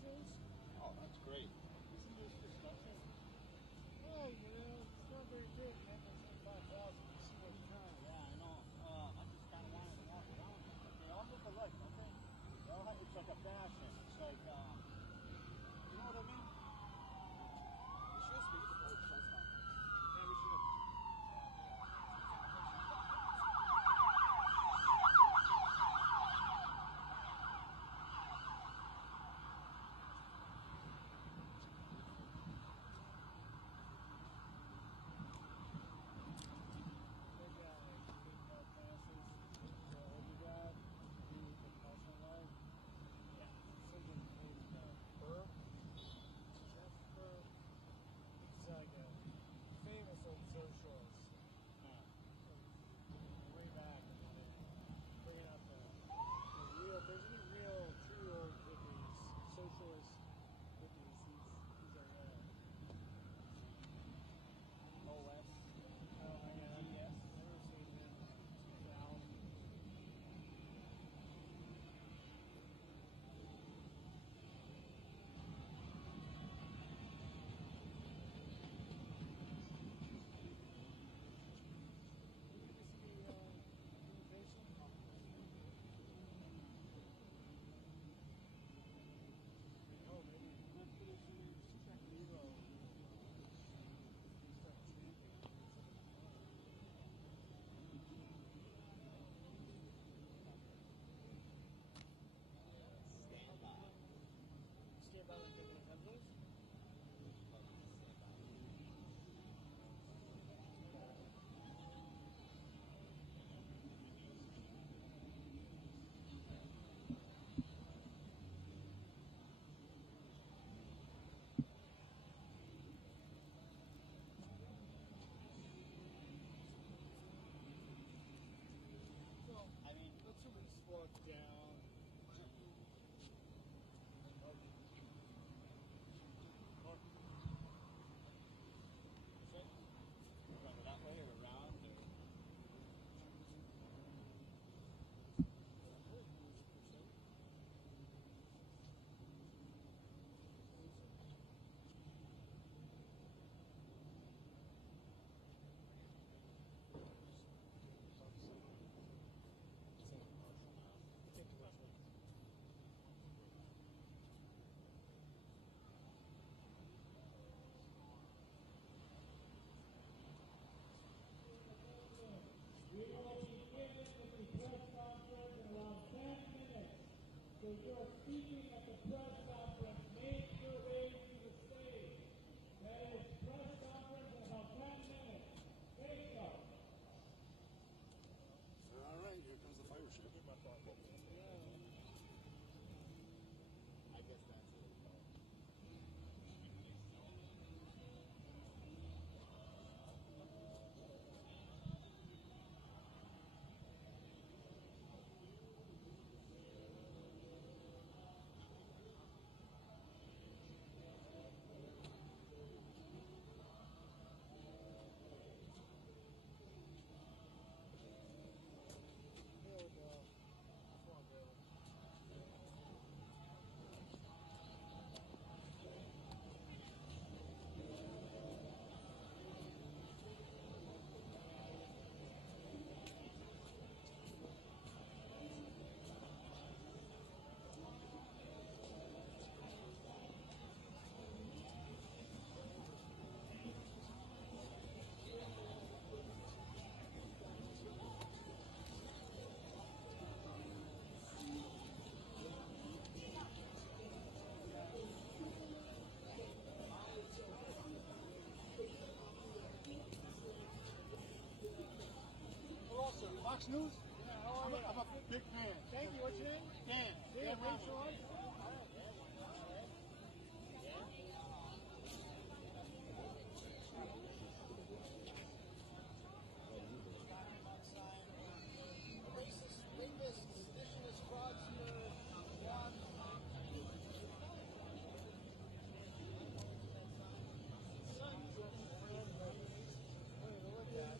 shows. Oh, that's great. Isn't this discussion? Oh, it's not very good, man. It's 5,000. You see what it's trying. Yeah, I know. I just kind of wanted to walk around. They all look alike, don't they? They all have, it's like a fashion. It's like, you know what I mean? We should speak to both press conference. Yeah, we should. Socialist. Way back, bringing out the real, there's any real, true old hippies, socialist hippies, these are OS. Oh, yeah. Yes. Never seen them. Al. About the attendees? Well, I mean, let's at least walk down. That way or around? Or... We will begin with the press conference in around 10 minutes. So you are speaking at the press conference, make your way to the stage. That is press conference in about 10 minutes. Thank you. All right, here comes the fire ship. I guess that's it. Fox News? Yeah, how are you? I'm a big fan. Thank you. What's your name? Dan. Dan, thanks so much. Racist, rapist, indigenous fraudster, Sons of friends. Look at that.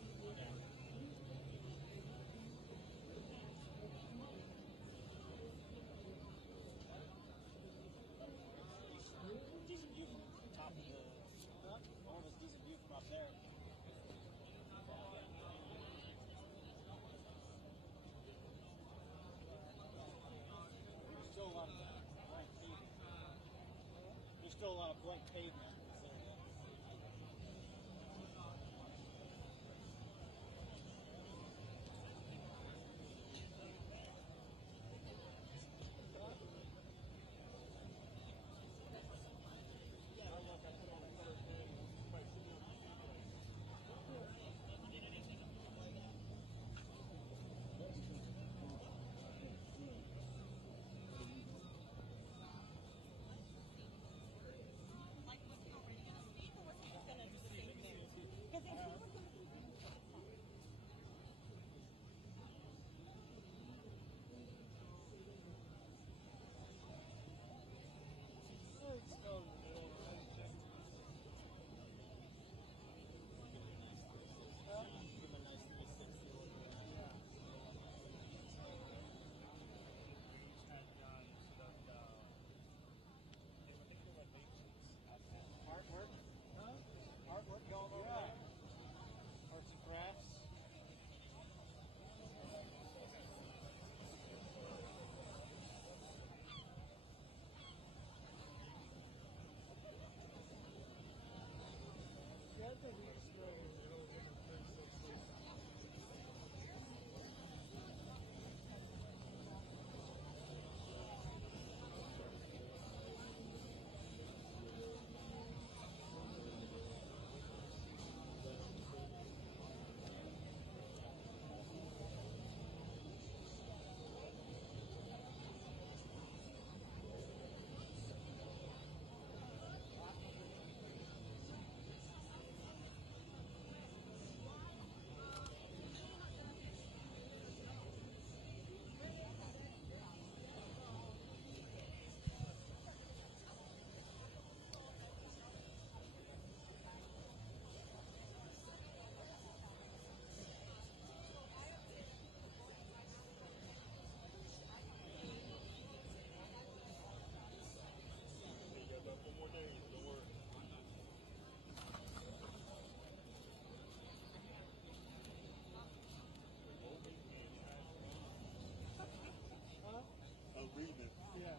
blank pavement. Artwork going over there. Arts and crafts. Yeah, I think we just throw in the middle of the yeah.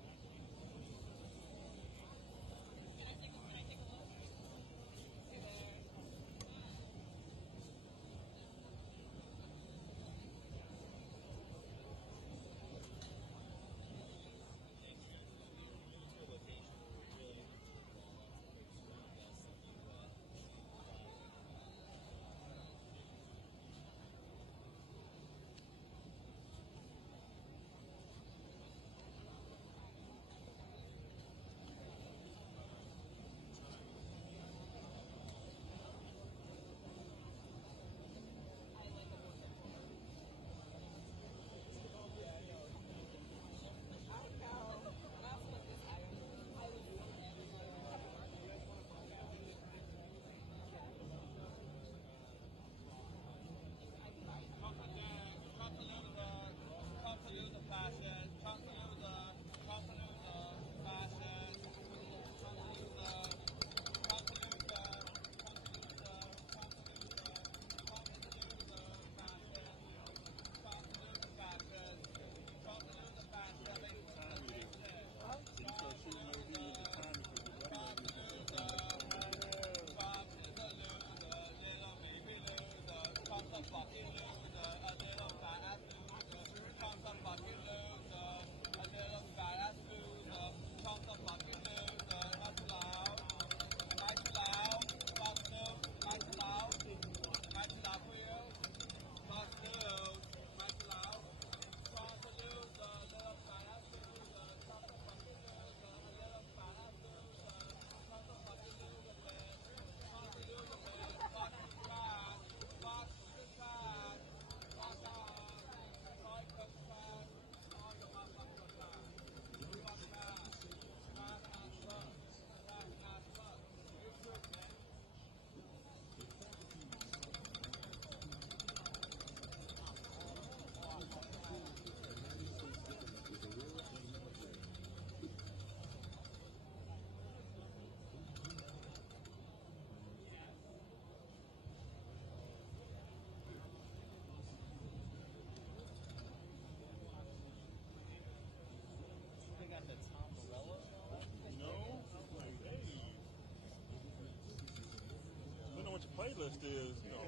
is, you know.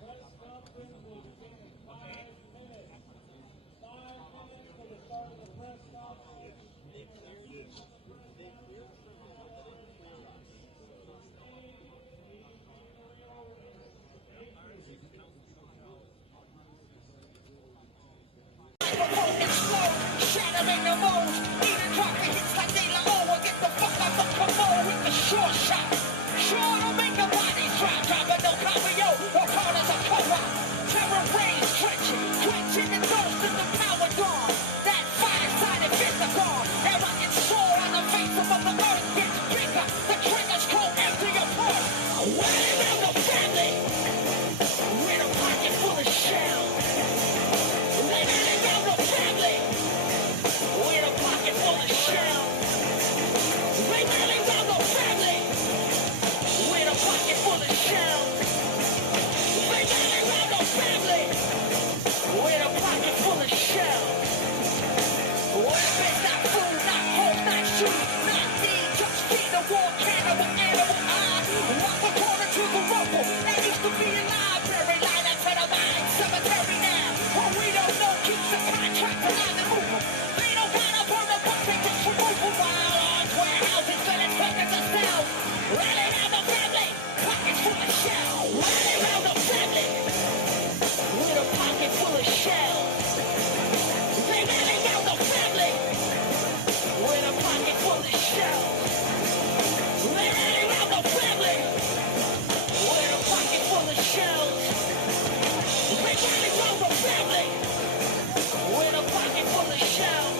Press conference will begin in 5 minutes. 5 minutes for the start of the press conference. Shattering the mold, even dropping hits like De La O. Get the fuck out the commode with the short shot. Sure to make the body drop, dropping no cardio or corners of cover. Terror rains, quenching the thirst in the power dawn. That fire-sided physical, and rocking soul on the face of the earth gets bigger. The triggers go empty apart. Running around the family with a pocket full of shells. Living around the family with a pocket full of shells. They really round the family with a pocket full of shells. They really round the family with a pocket full of shells. Weapons, not food, not home, not shoes, not need. Just feed the war, cannibal, animal eye. Walk the corner to the rubble. That used to be a library, line up to the mine, cemetery now. What we don't know keeps the contract alive and moving. They don't got up on the bus, they just remove them. While arms, warehouses, selling fuckers themselves. Running out the family, pockets full of shells. Running around the family with a pocket full of shells. They running out the family with a pocket full of shells. They running out the family with a pocket full of shells. They running out the family with a pocket full of shells.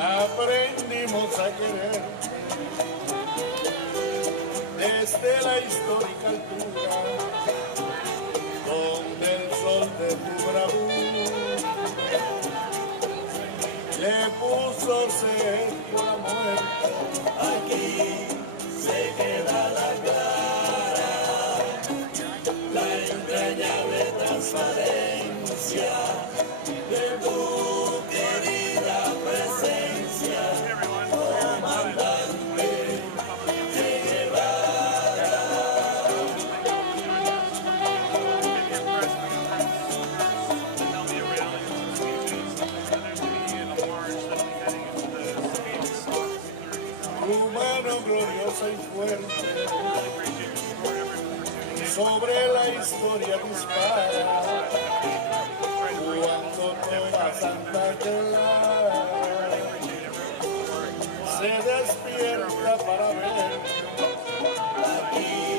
Aprendimos a querer desde la histórica altura, donde el sol de tu bravura le puso cerco a la muerte. Aquí se queda la clara, la entrañable transparencia de tu querida presencia, comandante Che Guevara. There'll be a rally of speeches, and there's going to be a march that'll be heading into the speech. Humano gloriosa y fuerte, Really appreciate your support, everyone, for tuning in. sobre la historia dispara, cuando toda Santa Clara se despierta para ver aquí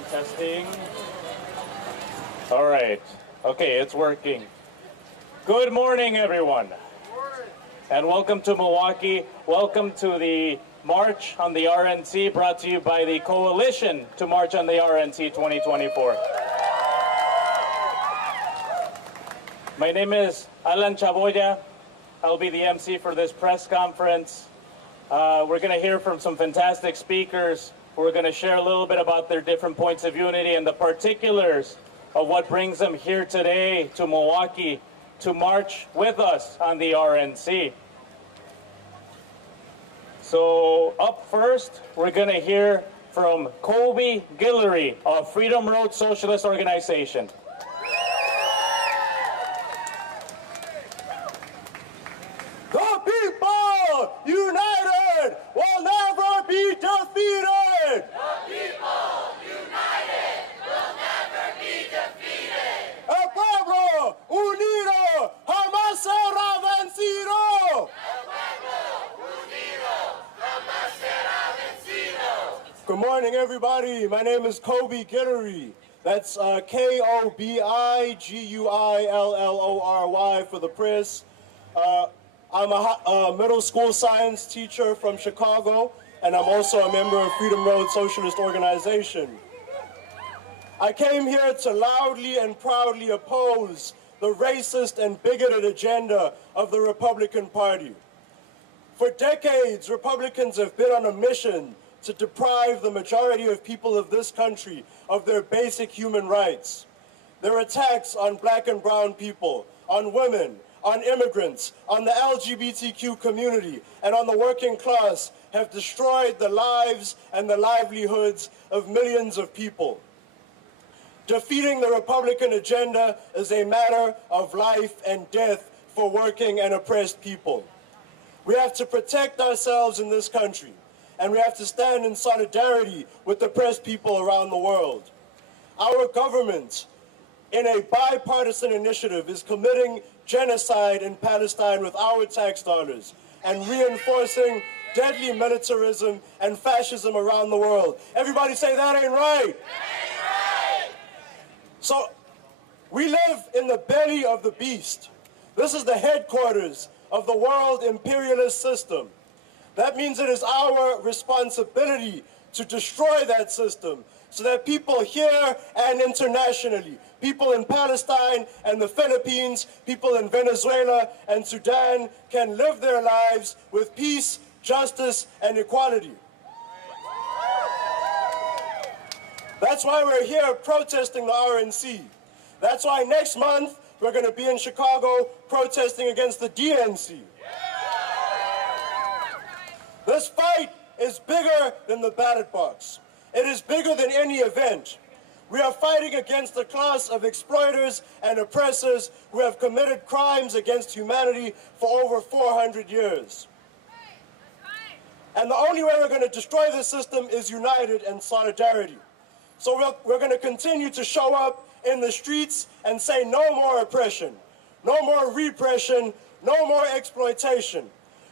Testing. All right. Okay, it's working. Good morning, everyone. And welcome to Milwaukee. Welcome to the March on the RNC, brought to you by the Coalition to March on the RNC 2024. My name is Alan Chaboya. I'll be the MC for this press conference. We're going to hear from some fantastic speakers. We're going to share a little bit about their different points of unity and the particulars of what brings them here today to Milwaukee to march with us on the RNC. So up first, we're going to hear from Kobe Guillory of Freedom Road Socialist Organization. The people united will never be defeated. The people united will never be defeated. El pueblo unido jamás será vencido. Good morning, everybody. My name is Kobe Guillory. That's K-O-B-I-G-U-I-L-L-O-R-Y for the press. I'm a middle school science teacher from Chicago, and I'm also a member of Freedom Road Socialist Organization. I came here to loudly and proudly oppose the racist and bigoted agenda of the Republican Party. For decades, Republicans have been on a mission to deprive the majority of people of this country of their basic human rights. Their attacks on black and brown people, on women, on immigrants, on the LGBTQ community, and on the working class have destroyed the lives and the livelihoods of millions of people. Defeating the Republican agenda is a matter of life and death for working and oppressed people. We have to protect ourselves in this country, and we have to stand in solidarity with the oppressed people around the world. Our government, in a bipartisan initiative, is committing genocide in Palestine with our tax dollars and reinforcing deadly militarism and fascism around the world. Everybody say that ain't right. That ain't right. So we live in the belly of the beast. This is the headquarters of the world imperialist system. That means it is our responsibility to destroy that system so that people here and internationally, people in Palestine and the Philippines, people in Venezuela and Sudan can live their lives with peace, justice, and equality. That's why we're here protesting the RNC. That's why next month we're going to be in Chicago protesting against the DNC. This fight is bigger than the ballot box. It is bigger than any event. We are fighting against a class of exploiters and oppressors who have committed crimes against humanity for over 400 years. And the only way we're going to destroy this system is united and solidarity. So we're going to continue to show up in the streets and say no more oppression, no more repression, no more exploitation.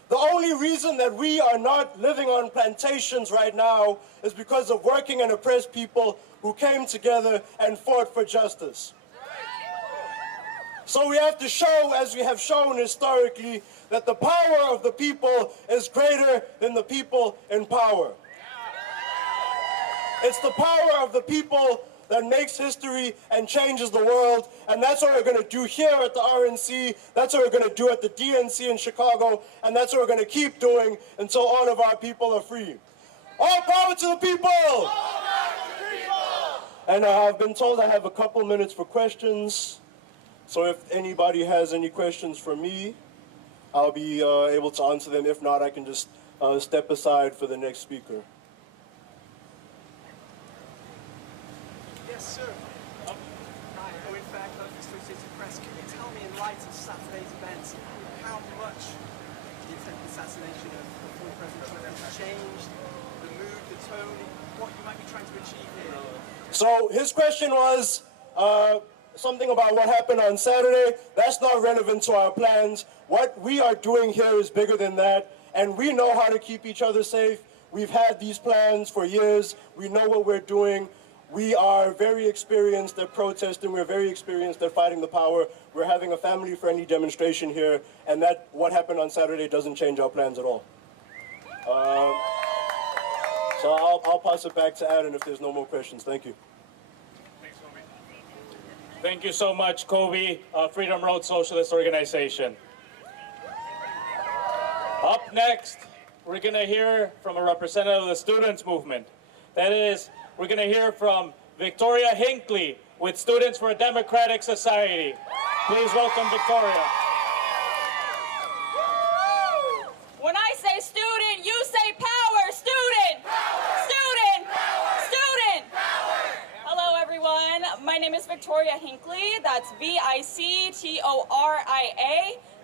The only reason that we are not living on plantations right now is because of working and oppressed people who came together and fought for justice. So we have to show, as we have shown historically, that the power of the people is greater than the people in power. It's the power of the people that makes history and changes the world, and that's what we're going to do here at the RNC, that's what we're going to do at the DNC in Chicago, and that's what we're going to keep doing until all of our people are free. All power to the people! All power to the people! And I've been told I have a couple minutes for questions, so if anybody has any questions for me, I'll be able to answer them. If not, I can just step aside for the next speaker. Yes, sir. Hi. Oh, in fact, I'm the Socialist Press. Can you tell me, in light of Saturday's events, how much the attempted assassination of former President Trump has changed the mood, the tone, what you might be trying to achieve here? So his question was something about what happened on Saturday. That's not relevant to our plans. What we are doing here is bigger than that, and we know how to keep each other safe. We've had these plans for years. We know what we're doing. We are very experienced at protesting. We're very experienced at fighting the power. We're having a family-friendly demonstration here, and that what happened on Saturday doesn't change our plans at all. So I'll pass it back to Adam if there's no more questions. Thank you. Thank you so much, Kobe, Freedom Road Socialist Organization. Up next, we're going to hear from a representative of the students' movement. That is, we're going to hear from Victoria Hinckley with Students for a Democratic Society. Please welcome Victoria. When I say student, you say power. Student! Power. Student! Power. Student! Power. Hello, everyone. My name is Victoria Hinckley. That's V-I-C-T-O-R-I-A.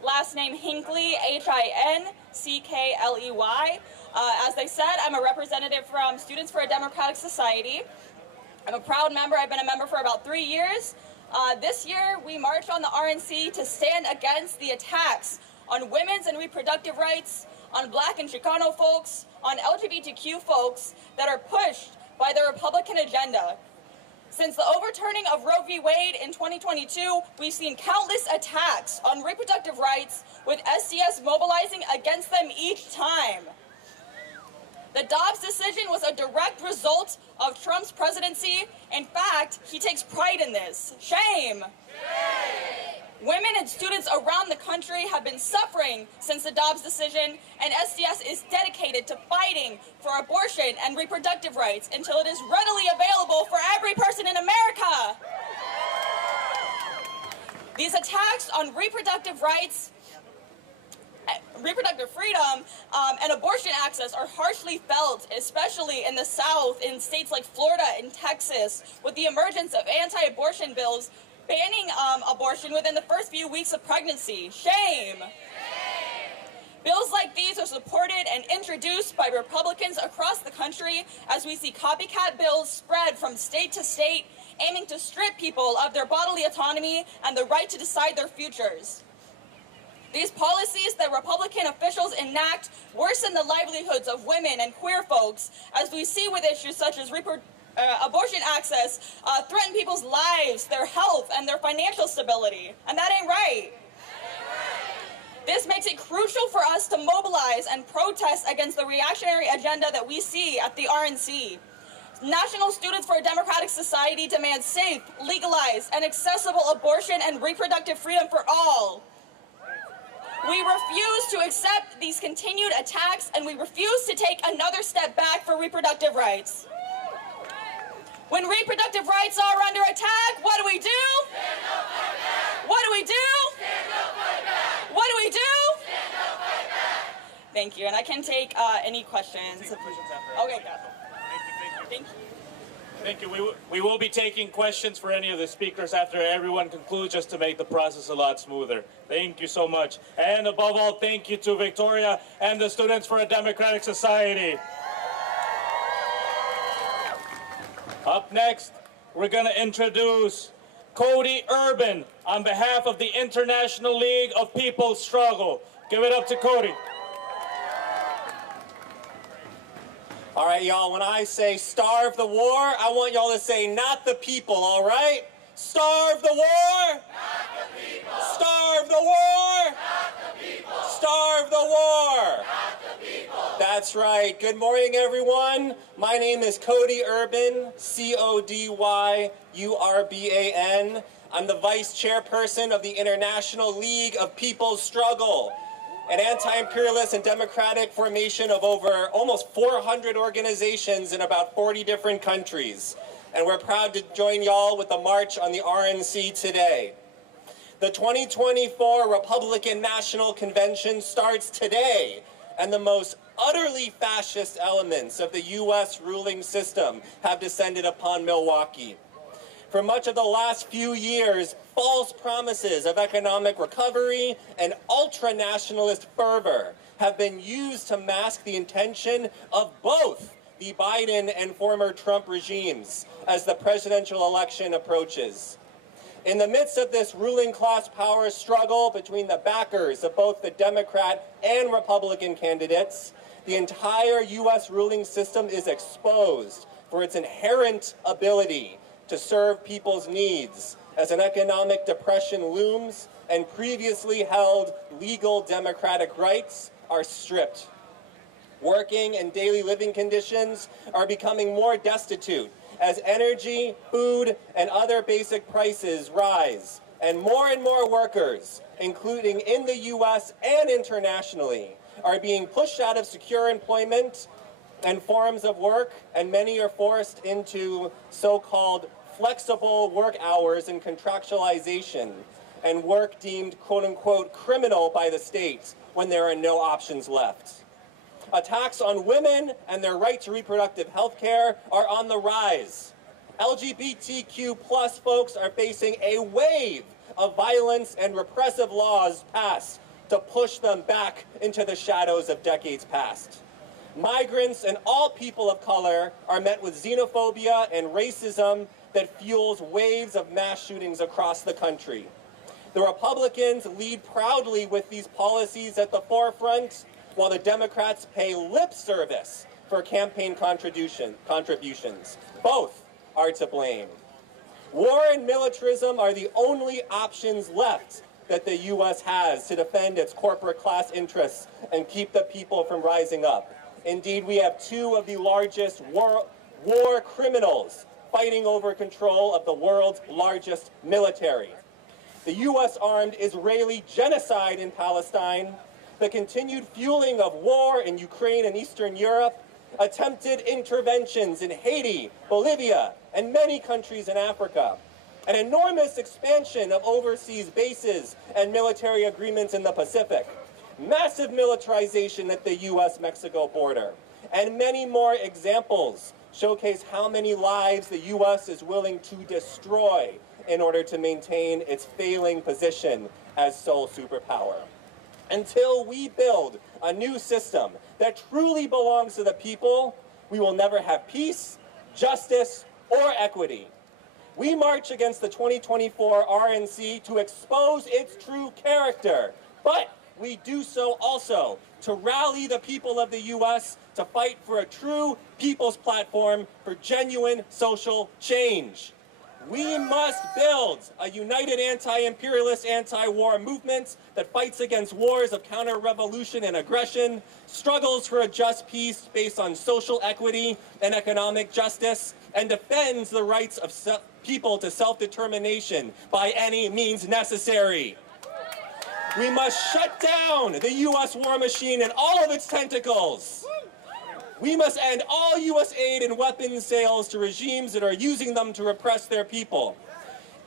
Last name Hinckley, H-I-N-C-K-L-E-Y. As they said, I'm a representative from Students for a Democratic Society. I'm a proud member. I've been a member for about 3 years. This year, we marched on the RNC to stand against the attacks on women's and reproductive rights, on Black and Chicano folks, on LGBTQ folks that are pushed by the Republican agenda. Since the overturning of Roe v. Wade in 2022, we've seen countless attacks on reproductive rights, with SDS mobilizing against them each time. The Dobbs decision was a direct result of Trump's presidency. In fact, he takes pride in this. Shame! Women and students around the country have been suffering since the Dobbs decision, and SDS is dedicated to fighting for abortion and reproductive rights until it is readily available for every person in America. These attacks on reproductive rights, reproductive freedom, and abortion access are harshly felt, especially in the South, in states like Florida and Texas, with the emergence of anti-abortion bills banning abortion within the first few weeks of pregnancy. Shame! Bills like these are supported and introduced by Republicans across the country as we see copycat bills spread from state to state, aiming to strip people of their bodily autonomy and the right to decide their futures. These policies that Republican officials enact worsen the livelihoods of women and queer folks, as we see with issues such as abortion access threaten people's lives, their health, and their financial stability. And that ain't right. This makes it crucial for us to mobilize and protest against the reactionary agenda that we see at the RNC. National Students for a Democratic Society demands safe, legalized, and accessible abortion and reproductive freedom for all. We refuse to accept these continued attacks, and we refuse to take another step back for reproductive rights. When reproductive rights are under attack, what do we do? Stand up, fight back. What do we do? Stand up, fight back. What do we do? Stand up, fight back. Thank you, and I can take any questions. Okay, yeah. Thank you. Thank you. We will be taking questions for any of the speakers after everyone concludes, just to make the process a lot smoother. Thank you so much. And above all, thank you to Victoria and the Students for a Democratic Society. Up next, we're going to introduce Cody Urban on behalf of the International League of People's Struggle. Give it up to Cody. All right, y'all, when I say starve the war, I want y'all to say not the people, all right? Starve the war! Not the people! Starve the war! Not the people! Starve the war! Not the people! That's right. Good morning, everyone. My name is Cody Urban, C-O-D-Y-U-R-B-A-N. I'm the vice chairperson of the International League of People's Struggle, an anti-imperialist and democratic formation of over almost 400 organizations in about 40 different countries. And we're proud to join y'all with the march on the RNC today. The 2024 Republican National Convention starts today, and the most utterly fascist elements of the U.S. ruling system have descended upon Milwaukee. For much of the last few years, false promises of economic recovery and ultra-nationalist fervor have been used to mask the intention of both the Biden and former Trump regimes as the presidential election approaches. In the midst of this ruling class power struggle between the backers of both the Democrat and Republican candidates, the entire U.S. ruling system is exposed for its inherent ability to serve people's needs as an economic depression looms and previously held legal democratic rights are stripped. Working and daily living conditions are becoming more destitute as energy, food, and other basic prices rise, and more workers, including in the U.S. and internationally, are being pushed out of secure employment and forms of work, and many are forced into so-called flexible work hours and contractualization, and work deemed quote-unquote criminal by the state when there are no options left. Attacks on women and their right to reproductive health care are on the rise. LGBTQ plus folks are facing a wave of violence and repressive laws passed to push them back into the shadows of decades past. Migrants and all people of color are met with xenophobia and racism that fuels waves of mass shootings across the country. The Republicans lead proudly with these policies at the forefront, while the Democrats pay lip service for campaign contributions. Both are to blame. War and militarism are the only options left that the U.S. has to defend its corporate class interests and keep the people from rising up. Indeed, we have two of the largest war criminals fighting over control of the world's largest military. The U.S. armed Israeli genocide in Palestine, the continued fueling of war in Ukraine and Eastern Europe, attempted interventions in Haiti, Bolivia, and many countries in Africa, an enormous expansion of overseas bases and military agreements in the Pacific, massive militarization at the U.S.-Mexico border, and many more examples showcase how many lives the U.S. is willing to destroy in order to maintain its failing position as sole superpower. Until we build a new system that truly belongs to the people, we will never have peace, justice, or equity. We march against the 2024 RNC to expose its true character, but we do so also to rally the people of the U.S. to fight for a true people's platform for genuine social change. We must build a united anti-imperialist, anti-war movement that fights against wars of counter-revolution and aggression, struggles for a just peace based on social equity and economic justice, and defends the rights of people to self-determination by any means necessary. We must shut down the U.S. war machine and all of its tentacles. We must end all U.S. aid and weapons sales to regimes that are using them to repress their people.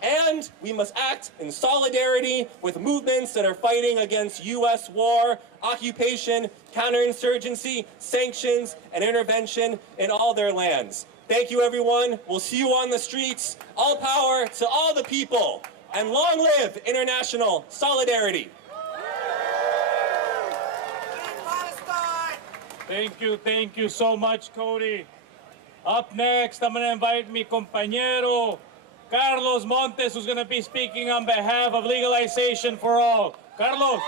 And we must act in solidarity with movements that are fighting against U.S. war, occupation, counterinsurgency, sanctions, and intervention in all their lands. Thank you, everyone. We'll see you on the streets. All power to all the people. And long live international solidarity. Thank you so much, Cody. Up next, I'm going to invite mi compañero, Carlos Montes, who's going to be speaking on behalf of legalization for all. Carlos.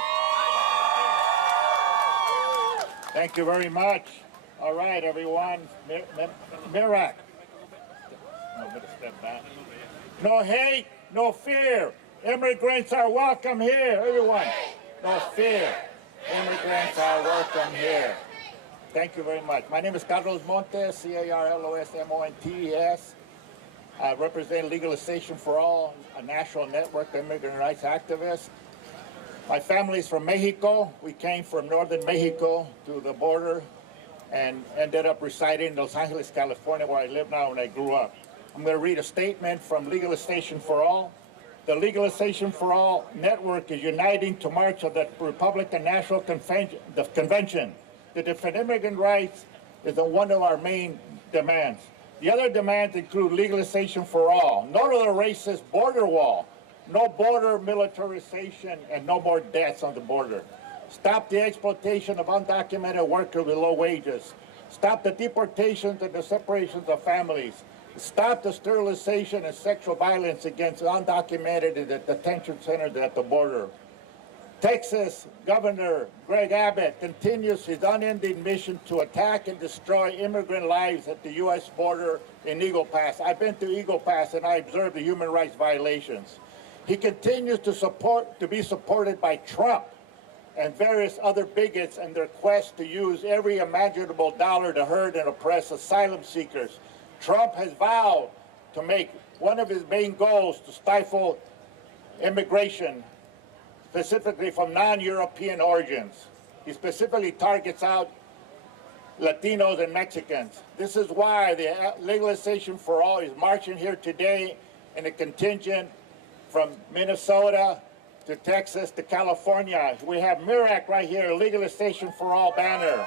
Thank you very much. All right, everyone. Mirak. No hate, no fear. Immigrants are welcome here, everyone. No fear. Immigrants are welcome here. Thank you very much. My name is Carlos Montes, C-A-R-L-O-S-M-O-N-T-E-S. I represent Legalization for All, a national network of immigrant rights activists. My family is from Mexico. We came from northern Mexico to the border and ended up residing in Los Angeles, California, where I live now and I grew up. I'm going to read a statement from Legalization for All. The Legalization for All network is uniting to march of the Republican National Convention. To defend immigrant rights is one of our main demands. The other demands include legalization for all, no to the racist border wall, no border militarization, and no more deaths on the border. Stop the exploitation of undocumented workers with low wages. Stop the deportations and the separations of families. Stop the sterilization and sexual violence against undocumented in the detention centers at the border. Texas Governor Greg Abbott continues his unending mission to attack and destroy immigrant lives at the U.S. border in Eagle Pass. I've been to Eagle Pass and I observed the human rights violations. He continues to be supported by Trump and various other bigots in their quest to use every imaginable dollar to hurt and oppress asylum seekers. Trump has vowed to make one of his main goals to stifle immigration, specifically from non-European origins. He specifically targets out Latinos and Mexicans. This is why the Legalization for All is marching here today in a contingent from Minnesota to Texas to California. We have MIRAC right here, Legalization for All banner.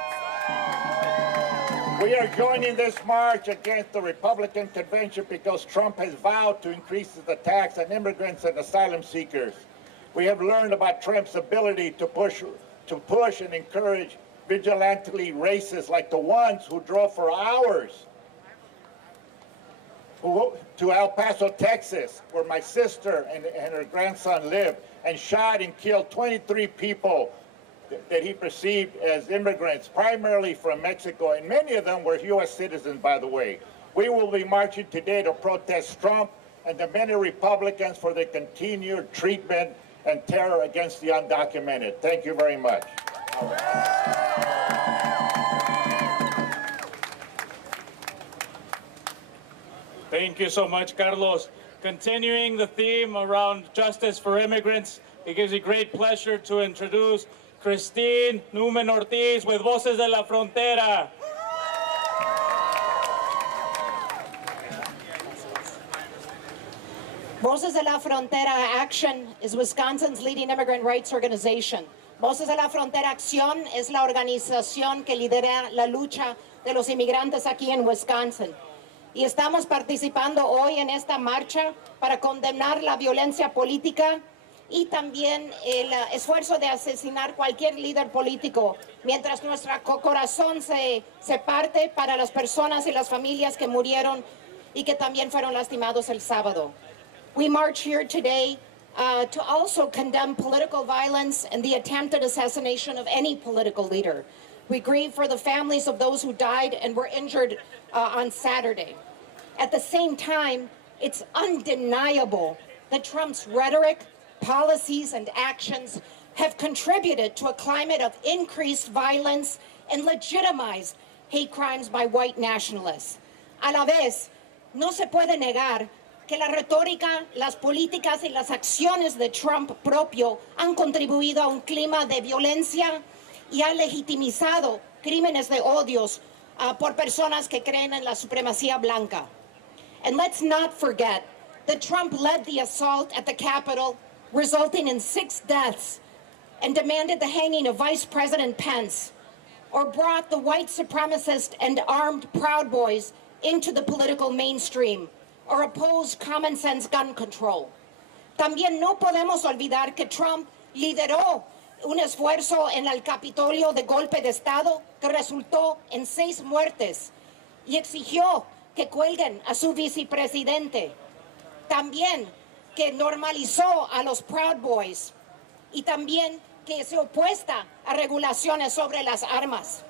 We are joining this march against the Republican convention because Trump has vowed to increase his attacks on immigrants and asylum seekers. We have learned about Trump's ability to push and encourage vigilantly racists like the ones who drove for hours to El Paso, Texas, where my sister and her grandson live, and shot and killed 23 people that he perceived as immigrants, primarily from Mexico, and many of them were U.S. citizens, by the way. We will be marching today to protest Trump and the many Republicans for their continued treatment and terror against the undocumented. Thank you very much. Thank you so much, Carlos. Continuing the theme around justice for immigrants, it gives me great pleasure to introduce Christine Newman Ortiz with Voces de la Frontera. Voces de la Frontera Action is Wisconsin's leading immigrant rights organization. Voces de la Frontera Acción es la organización que lidera la lucha de los inmigrantes aquí en Wisconsin. Y estamos participando hoy en esta marcha para condenar la violencia política y también el esfuerzo de asesinar cualquier líder político, mientras nuestro corazón se parte para las personas y las familias que murieron y que también fueron lastimados el sábado. We march here today to also condemn political violence and the attempted assassination of any political leader. We grieve for the families of those who died and were injured on Saturday. At the same time, it's undeniable that Trump's rhetoric, policies, and actions have contributed to a climate of increased violence and legitimized hate crimes by white nationalists. A la vez, no se puede negar que la retórica, las políticas y las acciones de Trump propio han contribuido a un clima de violencia y ha legitimizado crímenes de odios por personas que creen en la supremacía blanca. And let's not forget that Trump led the assault at the Capitol, resulting in 6 deaths, and demanded the hanging of Vice President Pence, or brought the white supremacist and armed Proud Boys into the political mainstream, or opposed common sense gun control. También no podemos olvidar que Trump lideró un esfuerzo en el Capitolio de golpe de Estado que resultó en 6 muertes y exigió que cuelguen a su vicepresidente. También que normalizó a los Proud Boys y también que se opuesta a regulaciones sobre las armas.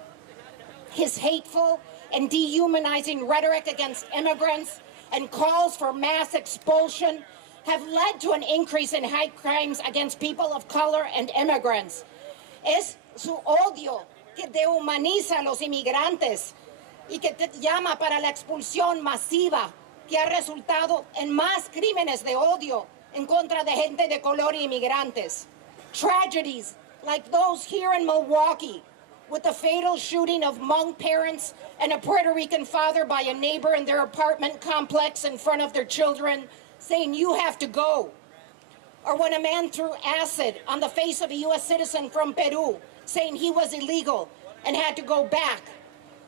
His hateful and dehumanizing rhetoric against immigrants and calls for mass expulsion have led to an increase in hate crimes against people of color and immigrants. Es su odio que dehumaniza a los inmigrantes y que llama para la expulsión masiva que ha resultado en más crímenes de odio en contra de gente de color y inmigrantes. Tragedies like those here in Milwaukee, with the fatal shooting of Hmong parents and a Puerto Rican father by a neighbor in their apartment complex in front of their children, saying, "You have to go." Or when a man threw acid on the face of a U.S. citizen from Peru, saying he was illegal and had to go back.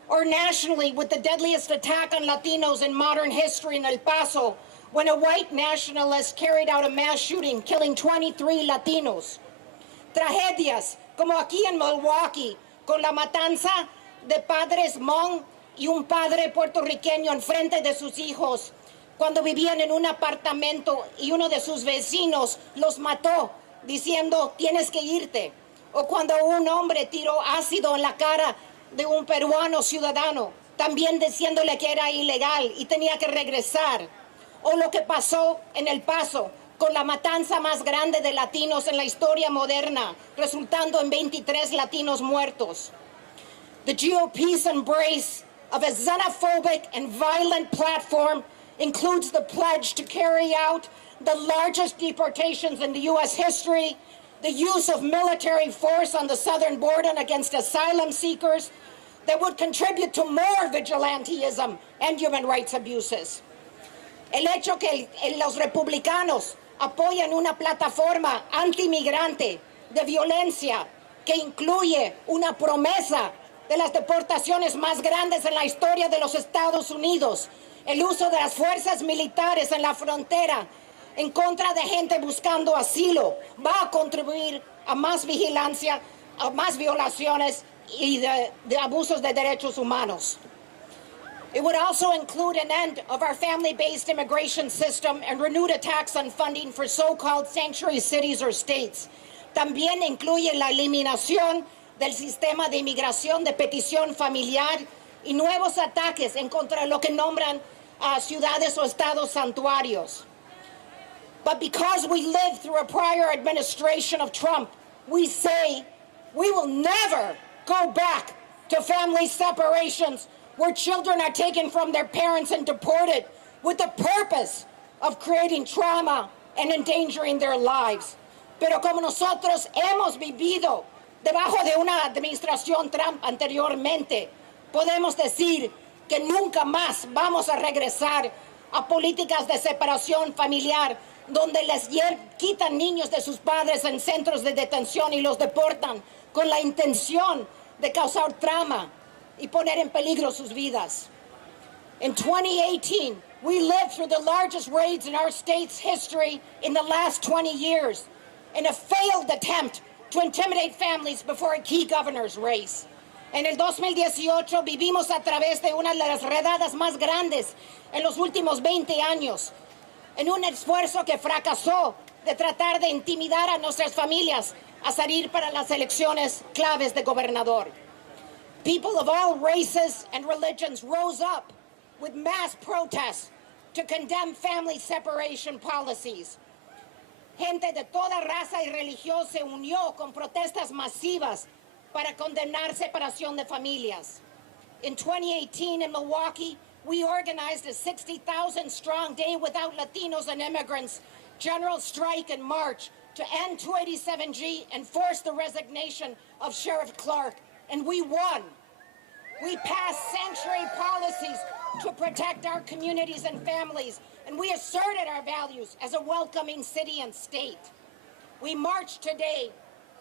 Or nationally, with the deadliest attack on Latinos in modern history in El Paso, when a white nationalist carried out a mass shooting, killing 23 Latinos. Tragedias, como aquí en Milwaukee, con la matanza de padres Hmong y un padre puertorriqueño enfrente de sus hijos, cuando vivían en un apartamento y uno de sus vecinos los mató diciendo tienes que irte, o cuando un hombre tiró ácido en la cara de un peruano ciudadano, también diciéndole que era ilegal y tenía que regresar, o lo que pasó en El Paso con la matanza más grande de latinos en la historia moderna, resultando en 23 latinos muertos. The GOP's embrace of a xenophobic and violent platform includes the pledge to carry out the largest deportations in the U.S. history, the use of military force on the southern border against asylum seekers that would contribute to more vigilantism and human rights abuses. El hecho que los republicanos apoyan una plataforma anti-migrante de violencia que incluye una promesa de las deportaciones más grandes en la historia de los Estados Unidos, el uso de las fuerzas militares en la frontera en contra de gente buscando asilo, va a contribuir a más vigilancia, a más violaciones y de abusos de derechos humanos. It would also include an end of our family-based immigration system and renewed attacks on funding for so-called sanctuary cities or states. También incluye la eliminación del sistema de inmigración de petición familiar y nuevos ataques en contra de lo que nombran ciudades o estados santuarios. But because we lived through a prior administration of Trump, we say we will never go back to family separations where children are taken from their parents and deported with the purpose of creating trauma and endangering their lives. Pero como nosotros hemos vivido debajo de una administración Trump anteriormente, podemos decir que nunca más vamos a regresar a políticas de separación familiar donde les quitan niños de sus padres en centros de detención y los deportan con la intención de causar trauma y poner en peligro sus vidas. In 2018, we lived through the largest raids in our state's history in the last 20 years in a failed attempt to intimidate families before a key governor's race. En el 2018 vivimos a través de una de las redadas más grandes en los últimos 20 años, en un esfuerzo que fracasó de tratar de intimidar a nuestras familias a salir para las elecciones claves de gobernador. People of all races and religions rose up with mass protests to condemn family separation policies. Gente de toda raza y religión se unió con protestas masivas para condenar separación de familias. In 2018 in Milwaukee, we organized a 60,000-strong Day Without Latinos and Immigrants general strike and march to end 287G and force the resignation of Sheriff Clark, and we won. We passed sanctuary policies to protect our communities and families, and we asserted our values as a welcoming city and state. We marched today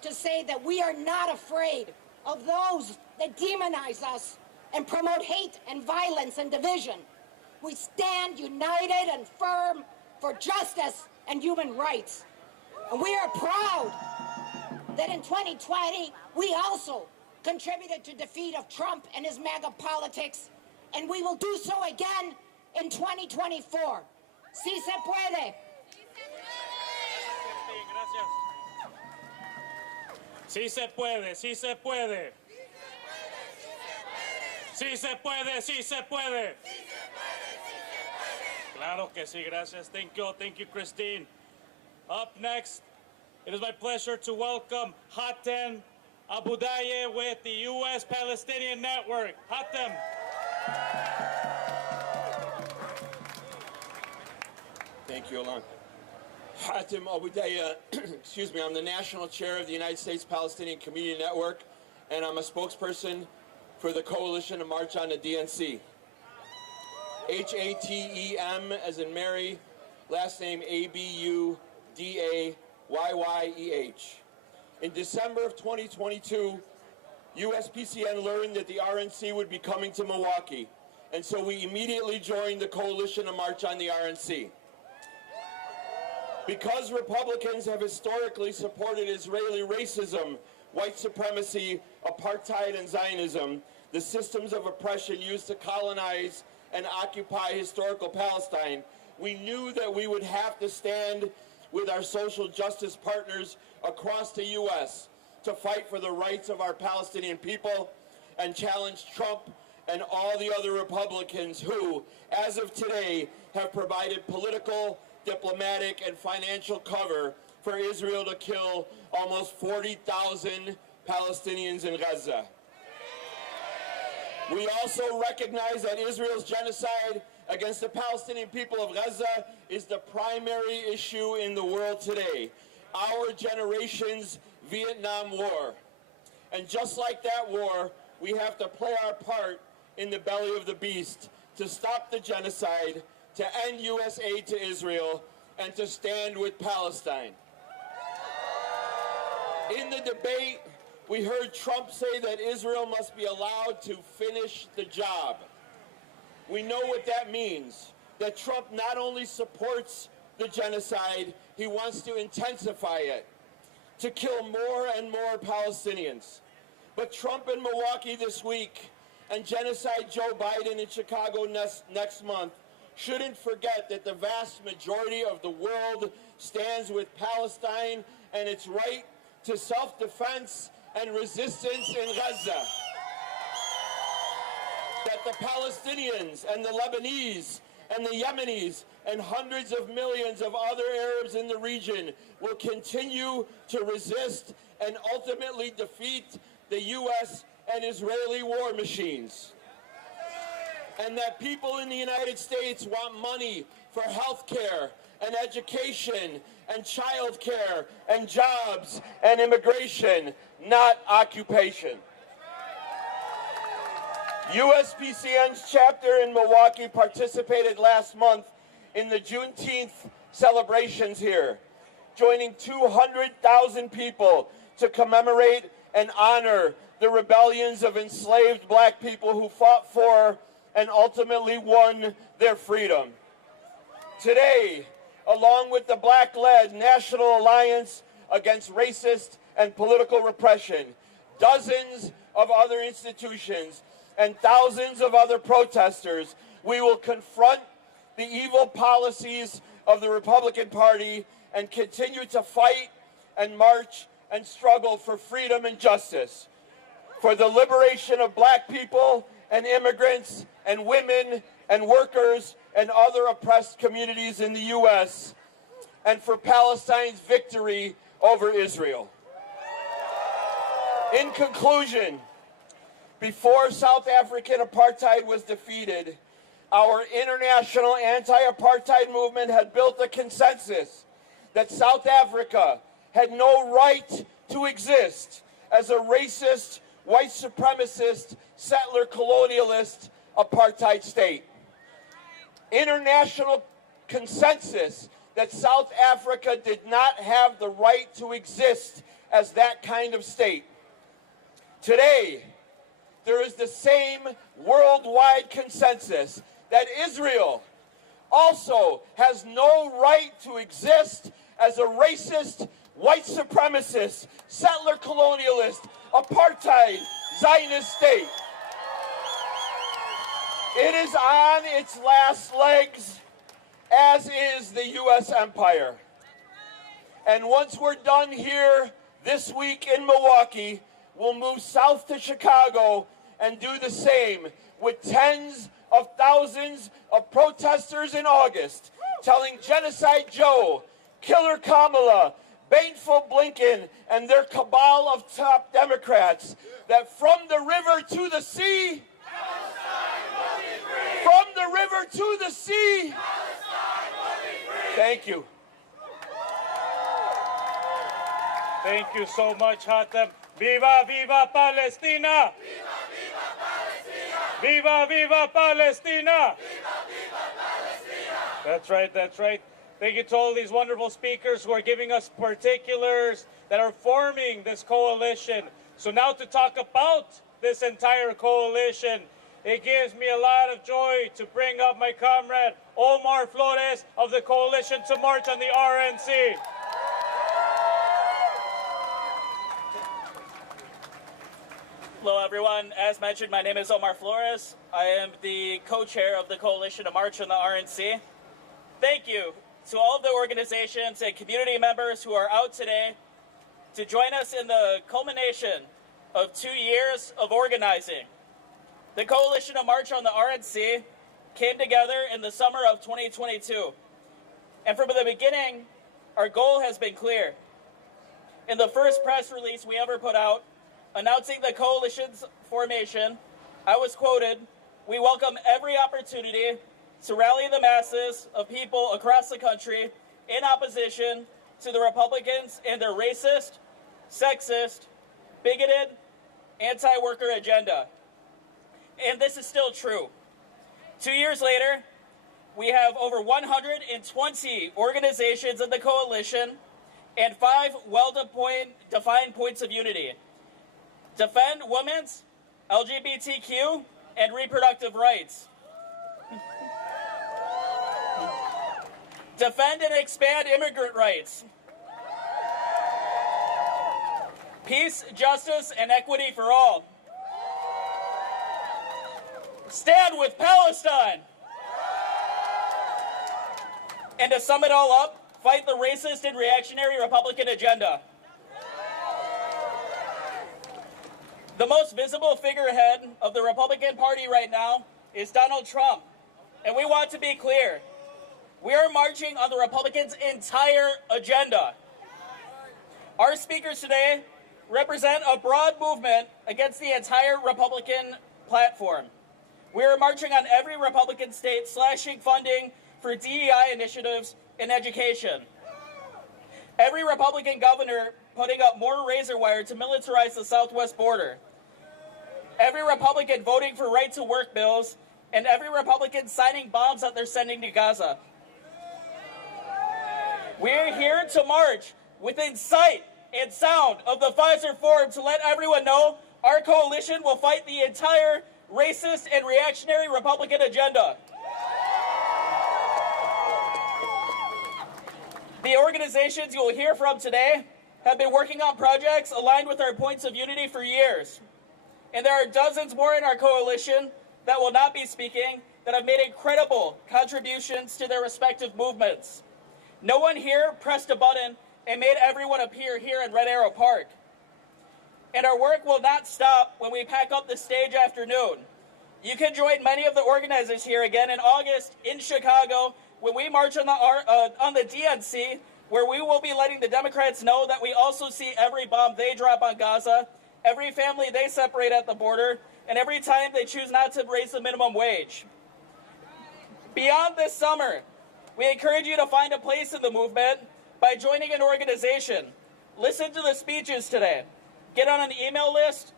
to say that we are not afraid of those that demonize us and promote hate and violence and division. We stand united and firm for justice and human rights. And we are proud that in 2020, we also contributed to defeat of Trump and his MAGA politics, and we will do so again in 2024. Sí se puede. Sí se puede, sí se puede. Sí se puede, sí se puede. Claro que sí, gracias. Thank you, Christine. Up next, it is my pleasure to welcome Hatem Abudaye with the U.S.-Palestinian Network. Hatem. Thank you, Alon. Hatem Abudaye, excuse me, I'm the national chair of the United States Palestinian Community Network, and I'm a spokesperson for the Coalition to March on the DNC. Hatem as in Mary, last name Abudayyeh. In December of 2022, USPCN learned that the RNC would be coming to Milwaukee, and so we immediately joined the Coalition to March on the RNC. Because Republicans have historically supported Israeli racism, white supremacy, apartheid, and Zionism, the systems of oppression used to colonize and occupy historical Palestine, we knew that we would have to stand with our social justice partners across the U.S. to fight for the rights of our Palestinian people and challenge Trump and all the other Republicans who, as of today, have provided political, diplomatic, and financial cover for Israel to kill almost 40,000 Palestinians in Gaza. We also recognize that Israel's genocide against the Palestinian people of Gaza is the primary issue in the world today, our generation's Vietnam War. And just like that war, we have to play our part in the belly of the beast to stop the genocide, to end U.S. aid to Israel, and to stand with Palestine. In the debate, we heard Trump say that Israel must be allowed to finish the job. We know what that means, that Trump not only supports the genocide, he wants to intensify it, to kill more and more Palestinians. But Trump in Milwaukee this week and genocide Joe Biden in Chicago next month shouldn't forget that the vast majority of the world stands with Palestine and its right to self-defense and resistance in Gaza. That the Palestinians and the Lebanese and the Yemenis and hundreds of millions of other Arabs in the region will continue to resist and ultimately defeat the U.S. and Israeli war machines. And that people in the United States want money for health care and education and child care and jobs and immigration, not occupation. USPCN's chapter in Milwaukee participated last month in the Juneteenth celebrations here, joining 200,000 people to commemorate and honor the rebellions of enslaved black people who fought for and ultimately won their freedom. Today, along with the Black-led National Alliance Against Racist and Political Repression, dozens of other institutions, and thousands of other protesters, we will confront the evil policies of the Republican Party and continue to fight and march and struggle for freedom and justice, for the liberation of black people and immigrants and women and workers and other oppressed communities in the U.S., and for Palestine's victory over Israel. In conclusion, before South African apartheid was defeated, our international anti-apartheid movement had built a consensus that South Africa had no right to exist as a racist, white supremacist, settler colonialist apartheid state. International consensus that South Africa did not have the right to exist as that kind of state. Today, there is the same worldwide consensus that Israel also has no right to exist as a racist, white supremacist, settler colonialist, apartheid, Zionist state. It is on its last legs, as is the U.S. empire. And once we're done here this week in Milwaukee, we'll move south to Chicago and do the same with tens of thousands of protesters in August telling Genocide Joe, Killer Kamala, Baneful Blinken, and their cabal of top Democrats that from the river to the sea, from the river to the sea, thank you. Thank you so much, Hatem. Viva, viva Palestina! Viva, viva Palestina! That's right, that's right. Thank you to all these wonderful speakers who are giving us particulars that are forming this coalition. So now to talk about this entire coalition, it gives me a lot of joy to bring up my comrade Omar Flores of the Coalition to March on the RNC. Hello everyone, as mentioned, my name is Omar Flores. I am the co-chair of the Coalition to March on the RNC. Thank you to all of the organizations and community members who are out today to join us in the culmination of 2 years of organizing. The Coalition of March on the RNC came together in the summer of 2022. And from the beginning, our goal has been clear. In the first press release we ever put out, announcing the coalition's formation, I was quoted, "We welcome every opportunity to rally the masses of people across the country in opposition to the Republicans and their racist, sexist, bigoted, anti-worker agenda." And this is still true. 2 years later, we have over 120 organizations in the coalition and 5 well-defined points of unity. Defend women's, LGBTQ, and reproductive rights. Defend and expand immigrant rights. Peace, justice, and equity for all. Stand with Palestine. And to sum it all up, fight the racist and reactionary Republican agenda. The most visible figurehead of the Republican Party right now is Donald Trump. And we want to be clear. We are marching on the Republicans' entire agenda. Our speakers today represent a broad movement against the entire Republican platform. We are marching on every Republican state slashing funding for DEI initiatives in education. Every Republican governor putting up more razor wire to militarize the southwest border. Every Republican voting for right-to-work bills, and every Republican signing bombs that they're sending to Gaza. We're here to march within sight and sound of the Pfizer Forum to let everyone know our coalition will fight the entire racist and reactionary Republican agenda. The organizations you will hear from today have been working on projects aligned with our points of unity for years. And there are dozens more in our coalition that will not be speaking that have made incredible contributions to their respective movements. No one here pressed a button and made everyone appear here in Red Arrow Park. And our work will not stop when we pack up the stage afternoon. You can join many of the organizers here again in August in Chicago when we march on the DNC, where we will be letting the Democrats know that we also see every bomb they drop on Gaza, every family they separate at the border, and every time they choose not to raise the minimum wage. Beyond this summer, we encourage you to find a place in the movement by joining an organization. Listen to the speeches today. Get on an email list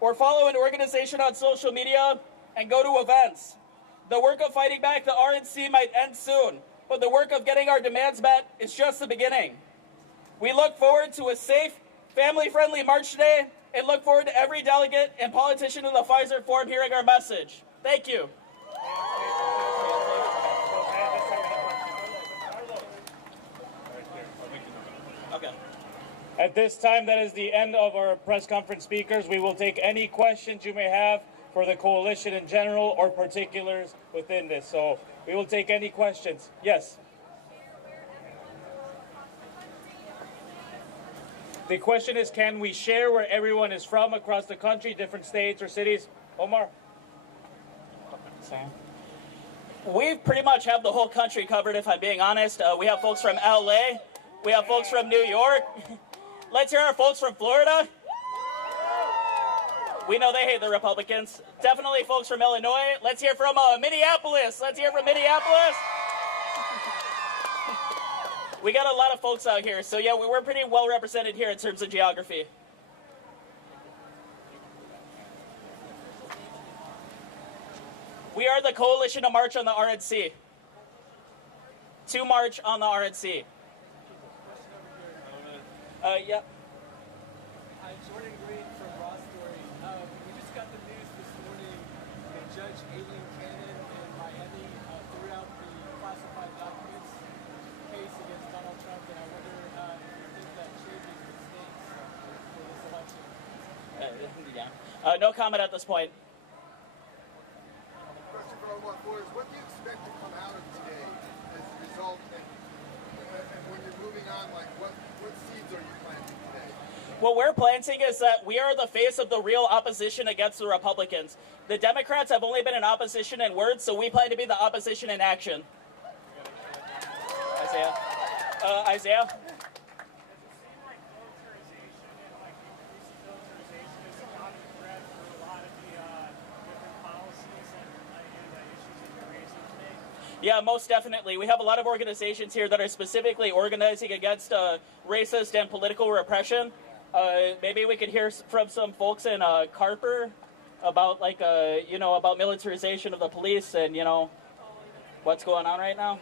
or follow an organization on social media and go to events. The work of fighting back the RNC might end soon, but the work of getting our demands met is just the beginning. We look forward to a safe, family-friendly march today and look forward to every delegate and politician in the Pfizer Forum hearing our message. Thank you. Okay. At this time, that is the end of our press conference speakers. We will take any questions you may have for the coalition in general or particulars within this. So we will take any questions. Yes. The question is, can we share where everyone is from across the country, different states or cities? Omar? Sam? We pretty much have the whole country covered, if I'm being honest. We have folks from LA. We have folks from New York. Let's hear our folks from Florida. We know they hate the Republicans. Definitely folks from Illinois. Let's hear from Minneapolis. Let's hear from Minneapolis. We got a lot of folks out here. So yeah, we're pretty well represented here in terms of geography. We are the Coalition to March on the RNC. To march on the RNC. Yep. Hi, Jordan Green from Raw Story. We just got the news this morning that Judge Aileen Cannon in Miami threw out the classified documents case against Donald Trump, and I wonder if you think that changes the stakes for this election. No comment at this point. Question for Omar Flores. What do you expect to come out of today as a result? And on? Like, what seeds are you planting today? What we're planting is that we are the face of the real opposition against the Republicans. The Democrats have only been in opposition in words, so we plan to be the opposition in action. Isaiah? Isaiah? Yeah, most definitely. We have a lot of organizations here that are specifically organizing against racist and political repression. Maybe we could hear from some folks in Carper about, like, you know, about militarization of the police and, you know, what's going on right now.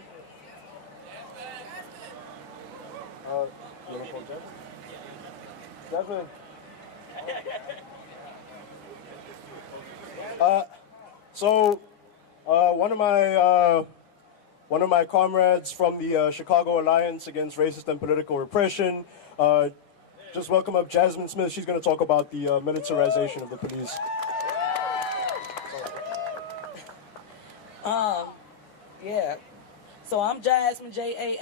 Jasmine? One of my comrades from the Chicago Alliance Against Racist and Political Repression, just welcome up Jasmine Smith. She's going to talk about the militarization of the police. Yeah. So I'm Jasmine, Jasmine,